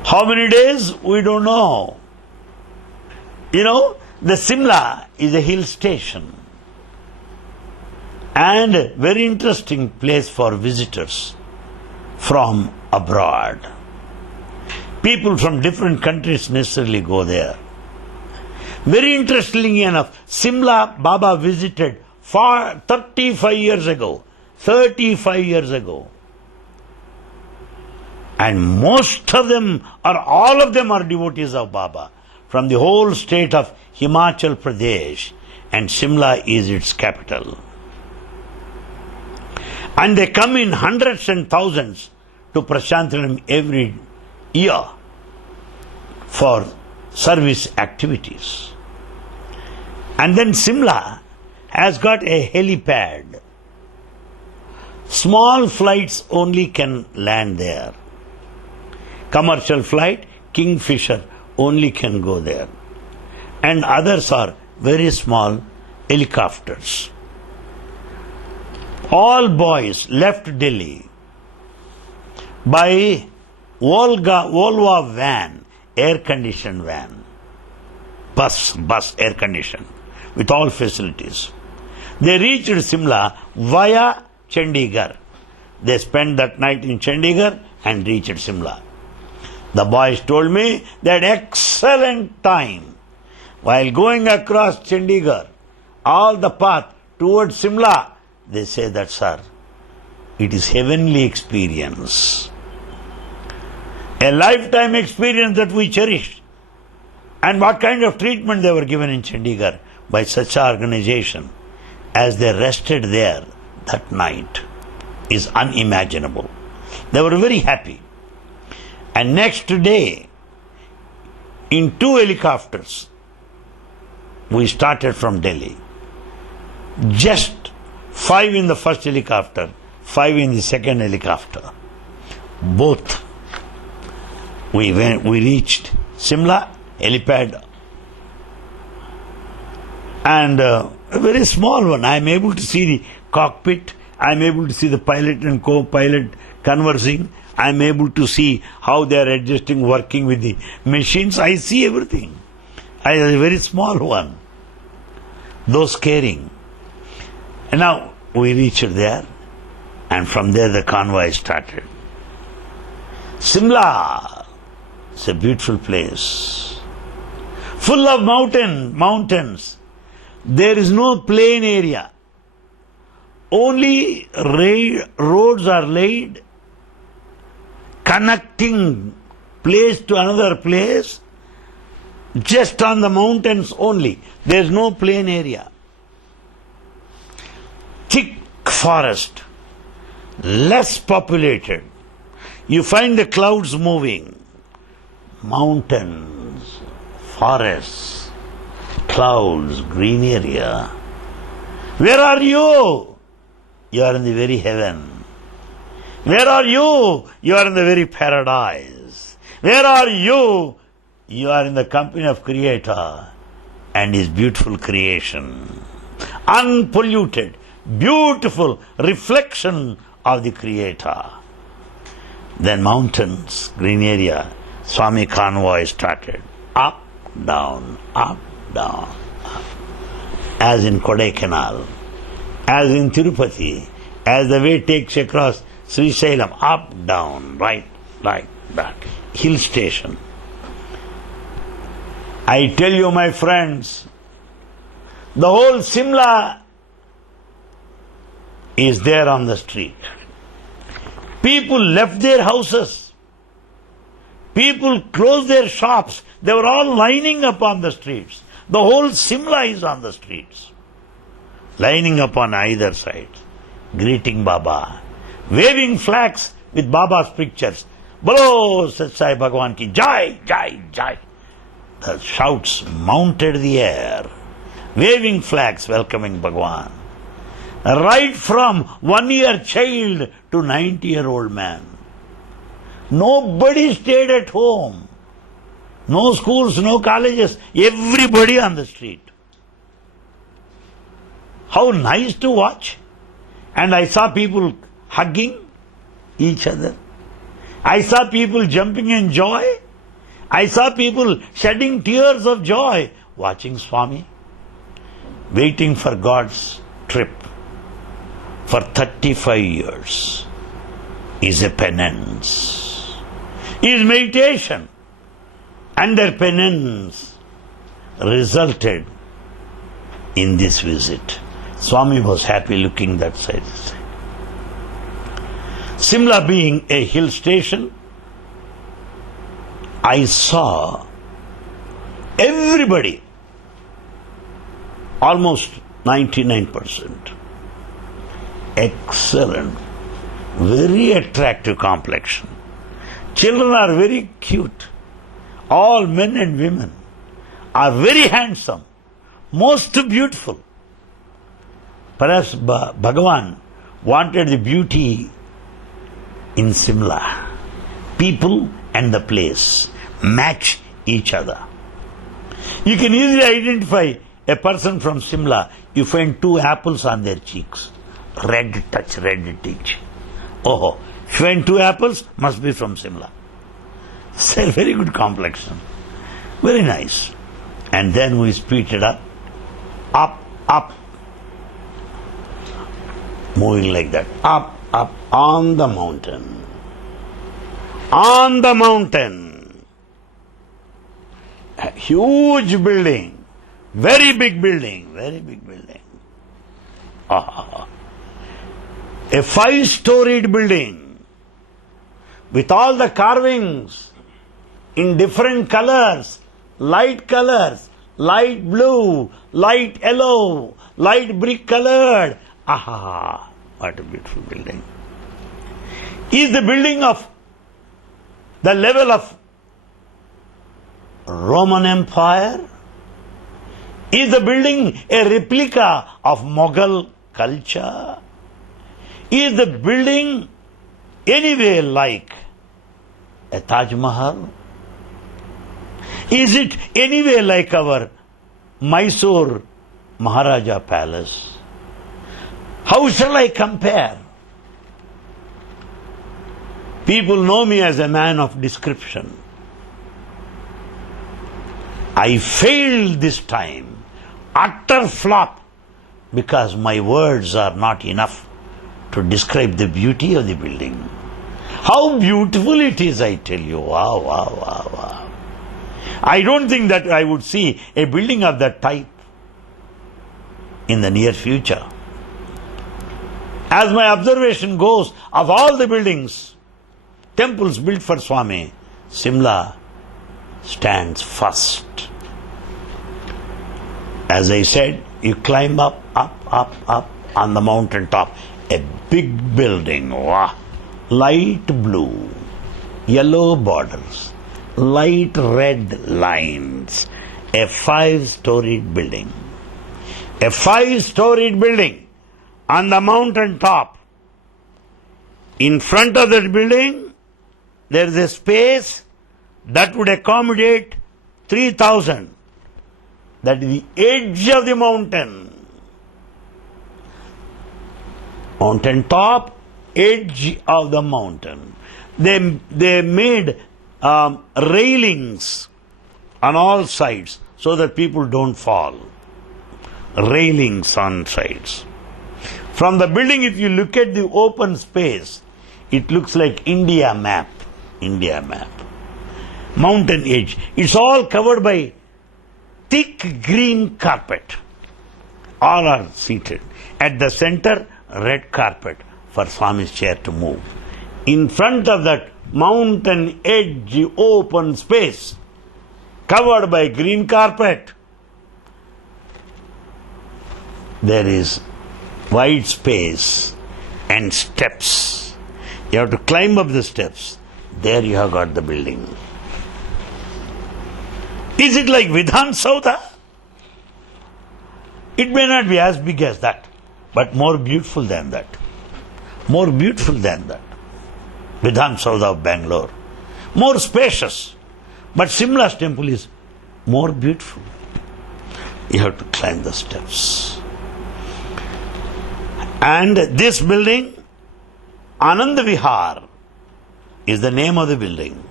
How many days? We don't know. You know, the Shimla is a hill station and a very interesting place for visitors from abroad. People from different countries necessarily go there. Very interestingly enough, Shimla Baba visited 35 years ago. 35 years ago. And most of them, or all of them, are devotees of Baba from the whole state of Himachal Pradesh, and Shimla is its capital. And they come in hundreds and thousands to Prashantilam every year for service activities. And then Shimla has got a helipad. Small flights only can land there. Commercial flight, Kingfisher, only can go there. And others are very small, helicopters. All boys left Delhi by Volvo van, air-conditioned van, bus air-conditioned, with all facilities. They reached Shimla via Chandigarh. They spent that night in Chandigarh and reached Shimla. The boys told me they had excellent time. While going across Chandigarh, all the path towards Shimla, they say that, sir, it is heavenly experience. A lifetime experience that we cherished. And what kind of treatment they were given in Chandigarh by such an organization as they rested there that night is unimaginable. They were very happy. And next day, in 2 helicopters, we started from Delhi. Just 5 in the first helicopter, 5 in the second helicopter. Both. We reached Shimla, helipad, and a very small one. I am able to see the cockpit. I am able to see the pilot and co-pilot conversing. I am able to see how they are adjusting, working with the machines. I see everything. A very small one. Those carrying. And now we reached there, and from there the convoy started. Shimla is a beautiful place, full of mountains. There is no plain area. Only roads are laid, connecting place to another place, just on the mountains only. There is no plain area. Thick forest, less populated. You find the clouds moving. Mountains, forests, clouds, green area. Where are you? You are in the very heaven. Where are you? You are in the very paradise. Where are you? You are in the company of Creator and His beautiful creation. Unpolluted, beautiful reflection of the Creator. Then mountains, green area, Swami convoy started. Up, down, up, down, up. As in Kodaikanal, as in Tirupati, as the way takes across Sri Sailam, up, down, right, back. Hill station. I tell you, my friends, the whole Shimla is there on the street. People left their houses. People closed their shops. They were all lining up on the streets. The whole Shimla is on the streets. Lining up on either side. Greeting Baba. Waving flags with Baba's pictures. Bolo Satsai Bhagwan ki Jai, Jai, Jai. The shouts mounted the air. Waving flags welcoming Bhagwan. Right from 1-year child to 90-year-old man. Nobody stayed at home. No schools, no colleges. Everybody on the street. How nice to watch. And I saw people hugging each other. I saw people jumping in joy. I saw people shedding tears of joy watching Swami, waiting for God's trip. For 35 years is a penance, is meditation, and their penance resulted in this visit. Swami was happy looking that side. Shimla being a hill station, I saw everybody, almost 99%. Excellent, very attractive complexion. Children are very cute. All men and women are very handsome, most beautiful. Perhaps Bhagavan wanted the beauty in Shimla. People and the place match each other. You can easily identify a person from Shimla, you find 2 apples on their cheeks. Red touch, red teeth. Oh, if you find 2 apples, must be from Shimla. It's a very good complexion. Very nice. And then we speed it up, up, moving like that, up, on the mountain. On the mountain. A huge building, very big building. A 5-storied building with all the carvings in different colors, light blue, light yellow, light brick colored. Aha, what a beautiful building. Is the building of the level of Roman Empire? Is the building a replica of Mughal culture? Is the building anyway like a Taj Mahal? Is it anyway like our Mysore Maharaja Palace? How shall I compare? People know me as a man of description. I failed this time, utter flop, because my words are not enough to describe the beauty of the building. How beautiful it is, I tell you. Wow. I don't think that I would see a building of that type in the near future. As my observation goes, of all the buildings, temples built for Swami, Shimla stands first. As I said, you climb up on the mountain top. A big building, wow. Light blue, yellow borders, light red lines. A 5-storied building. A 5-storied building on the mountain top. In front of that building, there is a space that would accommodate 3,000. That is the edge of the mountain. Mountain top, edge of the mountain. They made railings on all sides so that people don't fall. Railings on sides. From the building, if you look at the open space, it looks like India map. Mountain edge. It's all covered by thick green carpet. All are seated. At the center, red carpet for Swami's chair to move. In front of that mountain edge open space, covered by green carpet, there is wide space and steps. You have to climb up the steps. There you have got the building. Is it like Vidhan Saudha? It may not be as big as that, but more beautiful than that. Vidhan Saudha of Bangalore. More spacious. But Shimla's temple is more beautiful. You have to climb the steps. And this building, Anand Vihar, is the name of the building.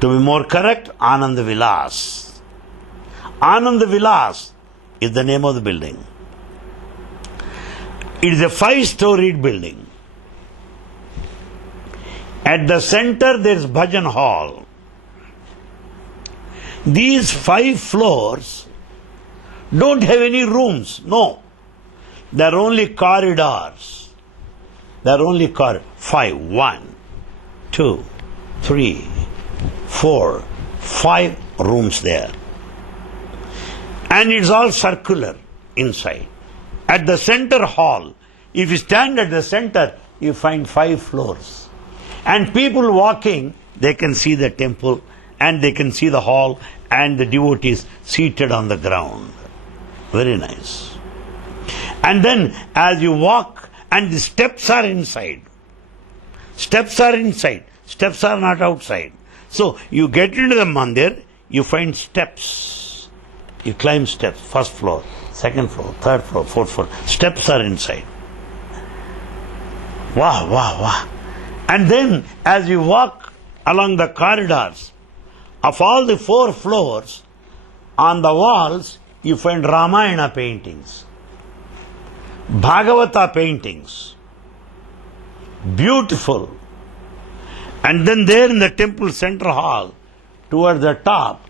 To be more correct, Anand Vilas. Anand Vilas is the name of the building. It is a 5-storied building. At the center there is Bhajan Hall. These 5 floors don't have any rooms. No. They are only corridors. They are only 5. 1, 2, 3, 4, 5 rooms there. And it's all circular inside. At the center hall, if you stand at the center, you find 5 floors. And people walking, they can see the temple and they can see the hall and the devotees seated on the ground. Very nice. And then as you walk, and the steps are inside. Steps are not outside. So you get into the mandir, you find steps. You climb steps, first floor, second floor, third floor, fourth floor. Steps are inside. Wow, wow, wow. And then as you walk along the corridors of all the 4 floors, on the walls you find Ramayana paintings, Bhagavata paintings. Beautiful. And then there in the temple central hall, towards the top,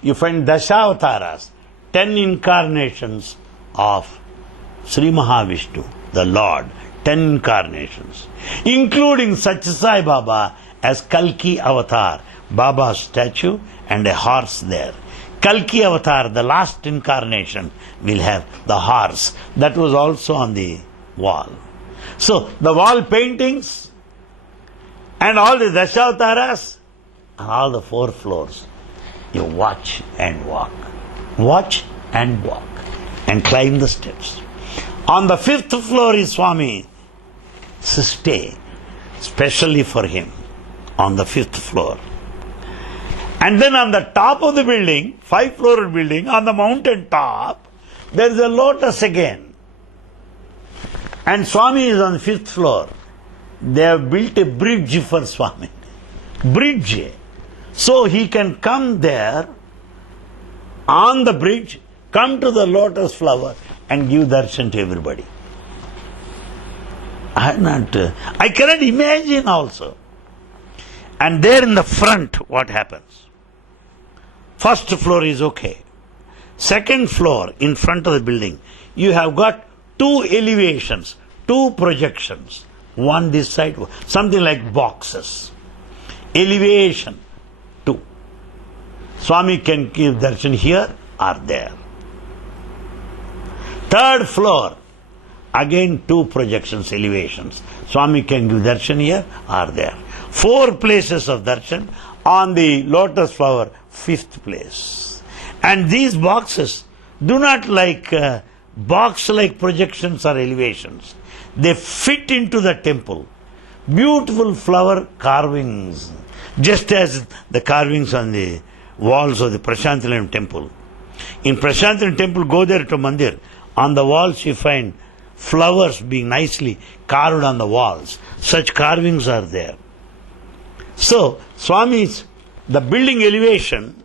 you find Dashavataras, 10 incarnations of Sri Mahavishnu, the Lord. 10 incarnations, including Satya Sai Baba as Kalki Avatar, Baba's statue and a horse there. Kalki Avatar, the last incarnation, will have the horse. That was also on the wall. So, the wall paintings and all the Dashavataras and all the 4 floors. You watch and walk. Watch and walk. And climb the steps. On the 5th floor is Swami. Stay, specially for him, on the 5th floor. And then on the top of the building, 5-floor building, on the mountain top, there is a lotus again. And Swami is on the 5th floor. They have built a bridge for Swami. Bridge. So he can come there, on the bridge, come to the lotus flower and give darshan to everybody. I cannot imagine also. And there in the front, what happens? First floor is okay. Second floor, in front of the building, you have got 2 elevations, 2 projections. One this side, something like boxes. Elevation 2. Swami can give darshan here or there. Third floor, again 2 projections, elevations. Swami can give darshan here or there. 4 places of darshan. On the lotus flower, 5th place. And these boxes do not like box-like projections or elevations. They fit into the temple. Beautiful flower carvings, just as the carvings on the walls of the Prashantilayam temple. In Prashantilayam temple, go there to Mandir. On the walls you find flowers being nicely carved on the walls. Such carvings are there. So, Swami's, the building elevation,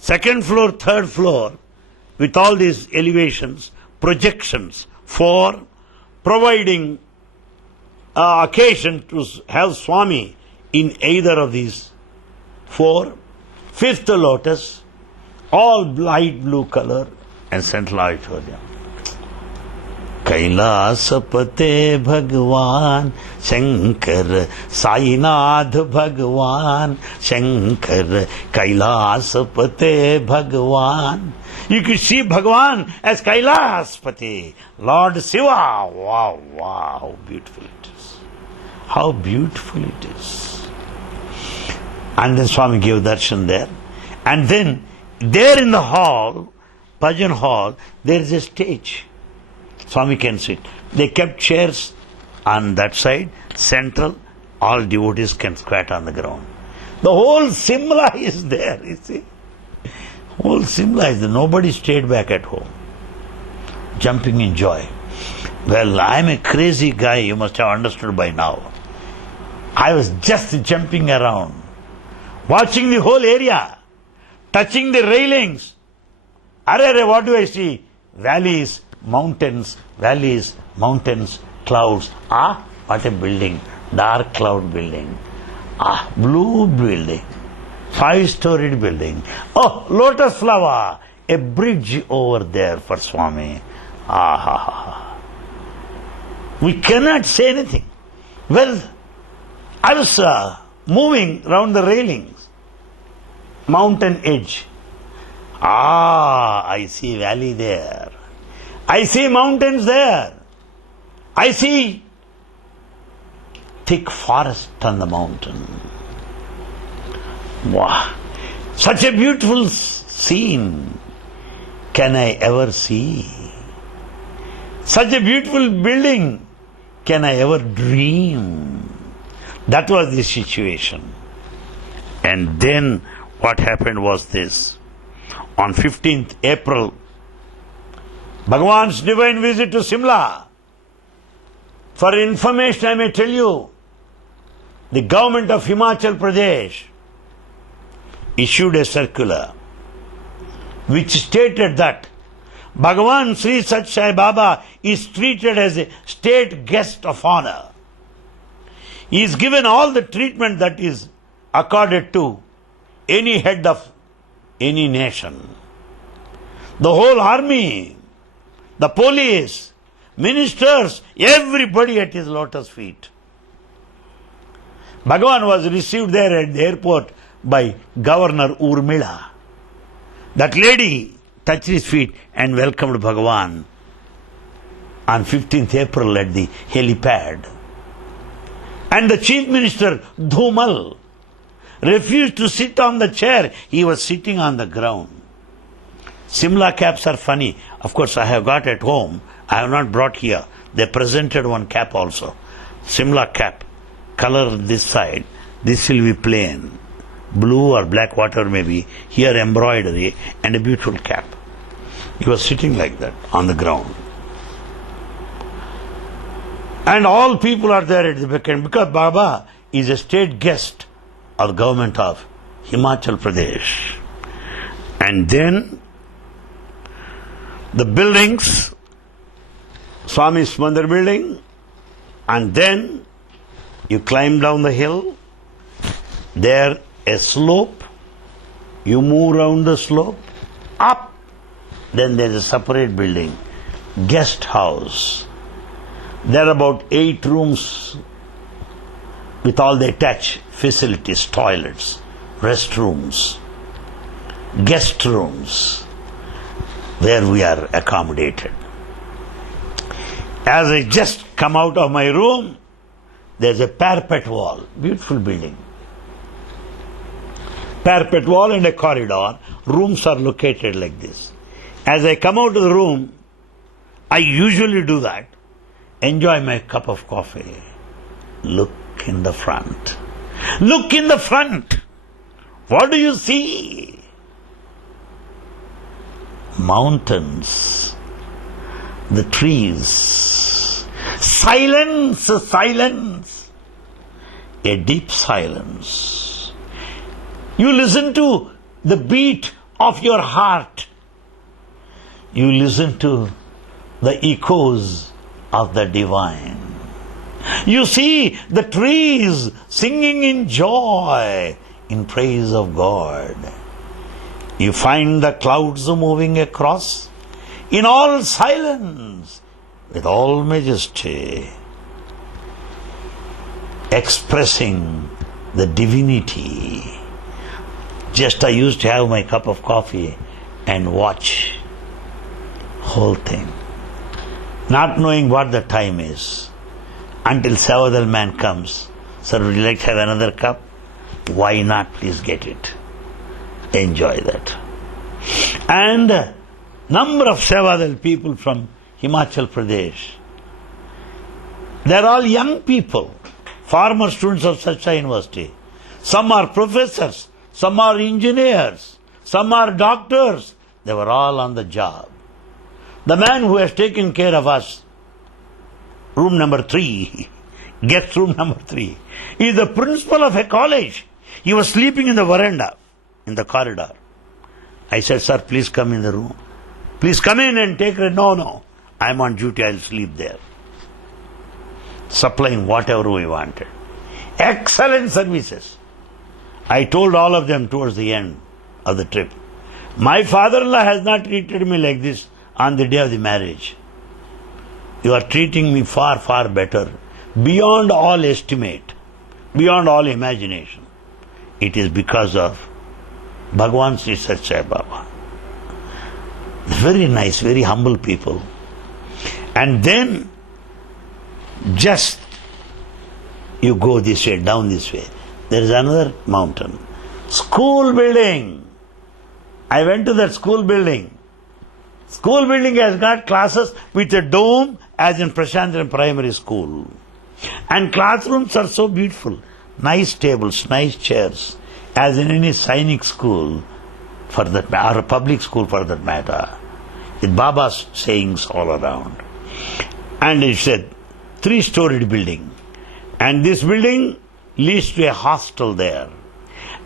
2nd floor, 3rd floor, with all these elevations, projections for providing occasion to have Swami in either of these 4. 5th lotus, all light blue color and central auditorium. कैलासपते भगवान शंकर साईनाथ भगवान शंकर कैलासपते भगवान. You can see Bhagwan as Kailaspati, Lord Shiva. Wow, wow, how beautiful it is. How beautiful it is. And then Swami gave darshan there. And then there in the hall, Bhajan hall, there is a stage. Swami can sit. They kept chairs on that side, central, all devotees can squat on the ground. The whole Shimla is there, you see. Whole Shimla is there. Nobody stayed back at home. Jumping in joy. Well, I'm a crazy guy, you must have understood by now. I was just jumping around, watching the whole area, touching the railings. Arre, what do I see? Valleys, mountains, valleys, mountains, clouds. Ah, what a building. Dark cloud building. Ah, blue building. 5-storied building. Oh, lotus flower. A bridge over there for Swami. Ah, ha, ha, ha. We cannot say anything. Well, I was moving round the railings. Mountain edge. Ah, I see valley there. I see mountains there. I see thick forest on the mountain. Wow! Such a beautiful scene can I ever see? Such a beautiful building can I ever dream? That was the situation. And then what happened was this. on 15th April, Bhagavan's divine visit to Shimla. For information, I may tell you, the government of Himachal Pradesh issued a circular which stated that Bhagavan Sri Sat Sai Baba is treated as a state guest of honor. He is given all the treatment that is accorded to any head of any nation. The whole army, the police, ministers, everybody at his lotus feet. Bhagavan was received there at the airport by Governor Urmila. That lady touched his feet and welcomed Bhagavan on 15th April at the helipad. And the Chief Minister, Dhumal, refused to sit on the chair. He was sitting on the ground. Shimla caps are funny. Of course, I have got at home. I have not brought here. They presented one cap also. Shimla cap. Color this side. This will be plain. Blue or black, whatever may be. Here embroidery and a beautiful cap. He was sitting like that on the ground. And all people are there at the back end because Baba is a state guest of the government of Himachal Pradesh. And then the buildings, Swami's Mandir building, and then you climb down the hill, there a slope, you move around the slope, up, then there is a separate building, guest house. There are about 8 rooms with all the attached facilities, toilets, restrooms, guest rooms, where we are accommodated. As I just come out of my room, there's a parapet wall, beautiful building. Parapet wall and a corridor, rooms are located like this. As I come out of the room, I usually do that, enjoy my cup of coffee, look in the front. Look in the front. What do you see? Mountains, the trees, silence, silence, a deep silence. You listen to the beat of your heart. You listen to the echoes of the divine. You see the trees singing in joy, in praise of God. You find the clouds moving across in all silence, with all majesty, expressing the divinity. Just I used to have my cup of coffee and watch whole thing, not knowing what the time is, until Savadal man comes. Sir, would you like to have another cup? Why not? Please get it. Enjoy that. And number of Savadal people from Himachal Pradesh. They're all young people, former students of Sacha University. Some are professors, some are engineers, some are doctors. They were all on the job. The man who has taken care of us, room number 3, guest room number 3, is the principal of a college. He was sleeping in the veranda, in the corridor. I said, sir, please come in the room. Please come in and take it. No, I'm on duty, I'll sleep there. Supplying whatever we wanted. Excellent services. I told all of them towards the end of the trip, my father-in-law has not treated me like this on the day of the marriage. You are treating me far, far better, beyond all estimate, beyond all imagination. It is because of Bhagavan Sri Sat Sai Baba. Very nice, very humble people. And then just you go this way, down this way. There is another mountain. School building. I went to that school building. School building has got classes with a dome as in Prashantran Primary School. And classrooms are so beautiful. Nice tables, nice chairs. As in any Sainik school. for that matter, or a public school for that matter, with Baba's sayings all around. And it's a 3-storied building. And this building leads to a hostel there.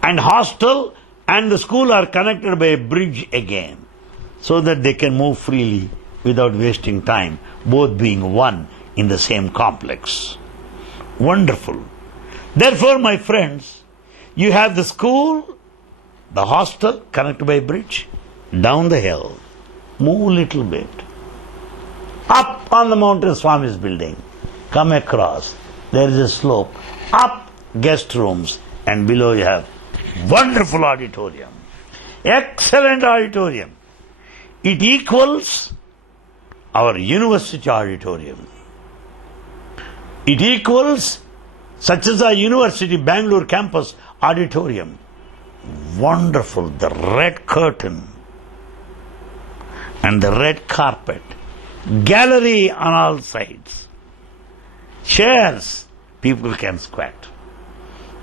And hostel and the school are connected by a bridge again, so that they can move freely without wasting time, both being one in the same complex. Wonderful. Therefore, my friends, you have the school, the hostel connected by a bridge, down the hill, move a little bit. Up on the mountain, Swami's building, come across, there is a slope, up guest rooms, and below you have wonderful auditorium, excellent auditorium. It equals our university auditorium. It equals Satyasa University Bangalore campus auditorium. Wonderful, the red curtain and the red carpet, gallery on all sides, chairs, people can squat.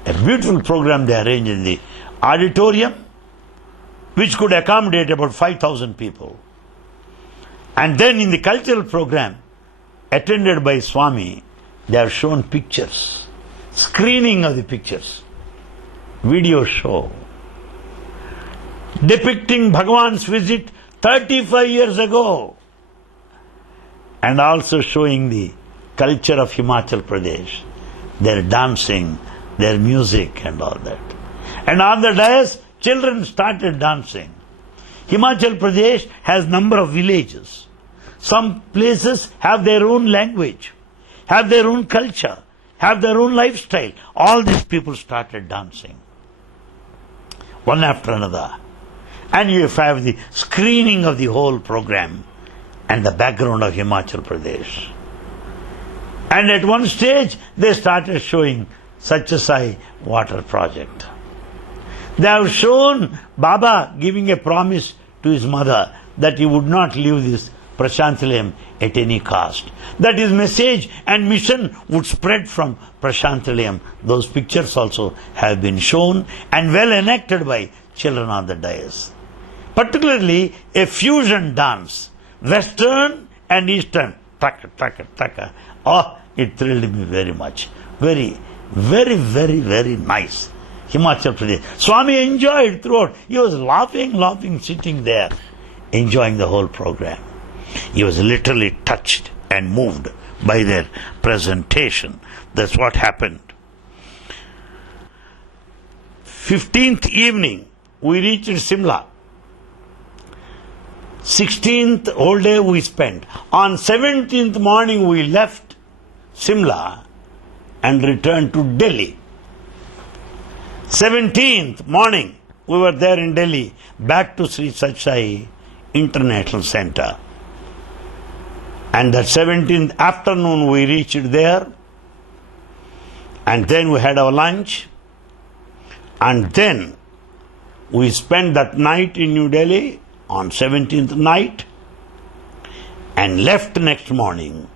A beautiful program they arranged in the auditorium, which could accommodate about 5,000 people. And then in the cultural program, attended by Swami, they have shown pictures, screening of the pictures, video show, depicting Bhagavan's visit 35 years ago, and also showing the culture of Himachal Pradesh, their dancing, their music and all that. And on the dais, children started dancing. Himachal Pradesh has number of villages. Some places have their own language, have their own culture, have their own lifestyle. All these people started dancing, one after another. And you have the screening of the whole program and the background of Himachal Pradesh. And at one stage, they started showing Satyasai water project. They have shown Baba giving a promise to his mother that he would not leave this Prashantilayam at any cost. That his message and mission would spread from Prashantilayam. Those pictures also have been shown and well enacted by children on the dais. Particularly a fusion dance, Western and Eastern. Taka, taka, taka. Oh, it thrilled me very much. Very, very, very, very nice. Himachal Pradesh. Swami enjoyed throughout. He was laughing, sitting there, enjoying the whole program. He was literally touched and moved by their presentation. That's what happened. 15th evening, we reached Shimla. 16th whole day we spent. On 17th morning we left Shimla and returned to Delhi. 17th morning we were there in Delhi, back to Sri Satyasai International Center. And that 17th afternoon we reached there, and then we had our lunch, and then we spent that night in New Delhi on 17th night, and left next morning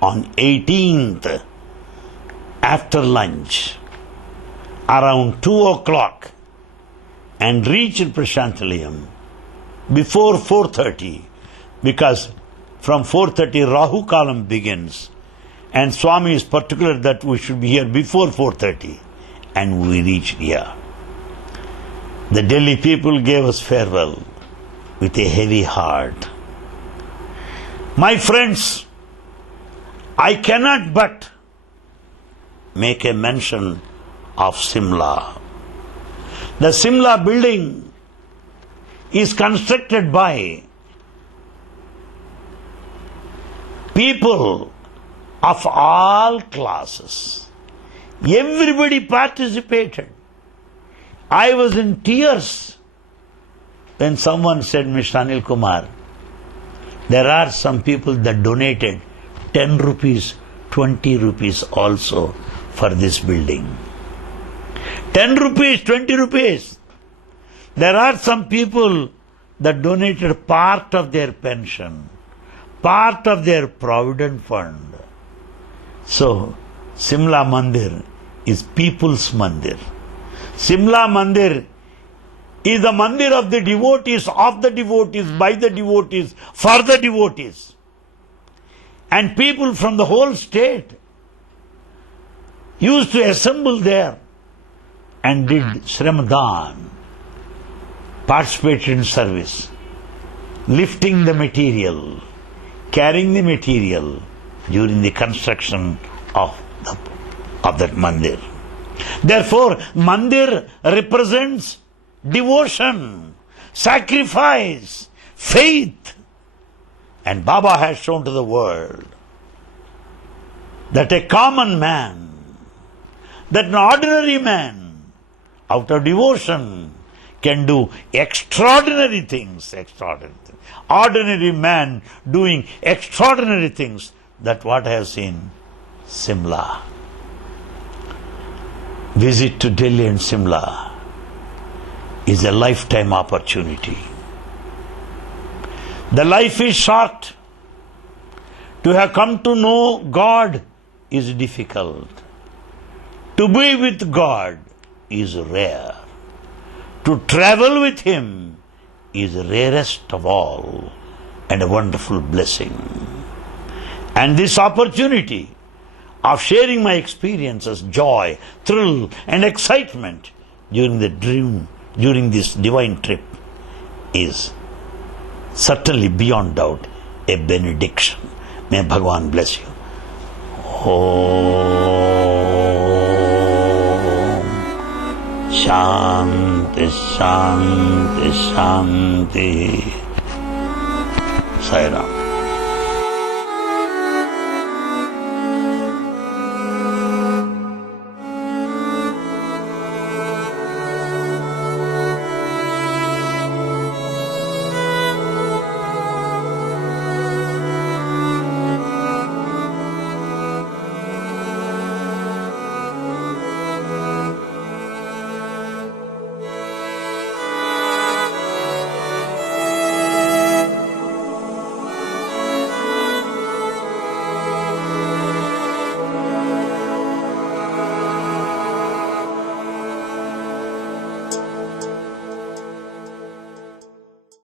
on 18th after lunch around 2 o'clock and reached Prashantilayam before 4:30, because from 4:30 Rahu Kalam begins, and Swami is particular that we should be here before 4:30, and we reached here. The Delhi people gave us farewell with a heavy heart. My friends, I cannot but make a mention of Shimla. The Shimla building is constructed by people of all classes. Everybody participated. I was in tears when someone said, Mr. Anil Kumar, there are some people that donated 10 rupees, 20 rupees also for this building. 10 rupees, 20 rupees. There are some people that donated part of their pension, part of their provident fund. So, Shimla Mandir is people's Mandir. Shimla Mandir is the mandir of the devotees, of the devotees, by the devotees, for the devotees. And people from the whole state used to assemble there and did Shramdan, participated in service, lifting the material, carrying the material during the construction of that mandir. Therefore, mandir represents devotion, sacrifice, faith. And Baba has shown to the world that a common man, that an ordinary man, out of devotion, can do extraordinary things. Ordinary man doing extraordinary things. That's what I have seen Shimla. Visit to Delhi and Shimla is a lifetime opportunity. The life is short. To have come to know God is difficult. To be with God is rare. To travel with Him is rarest of all and a wonderful blessing. And this opportunity of sharing my experiences, joy, thrill and excitement during this divine trip is certainly beyond doubt a benediction. May Bhagavan bless you. Om Shanti Shanti Shanti. Sai Ram.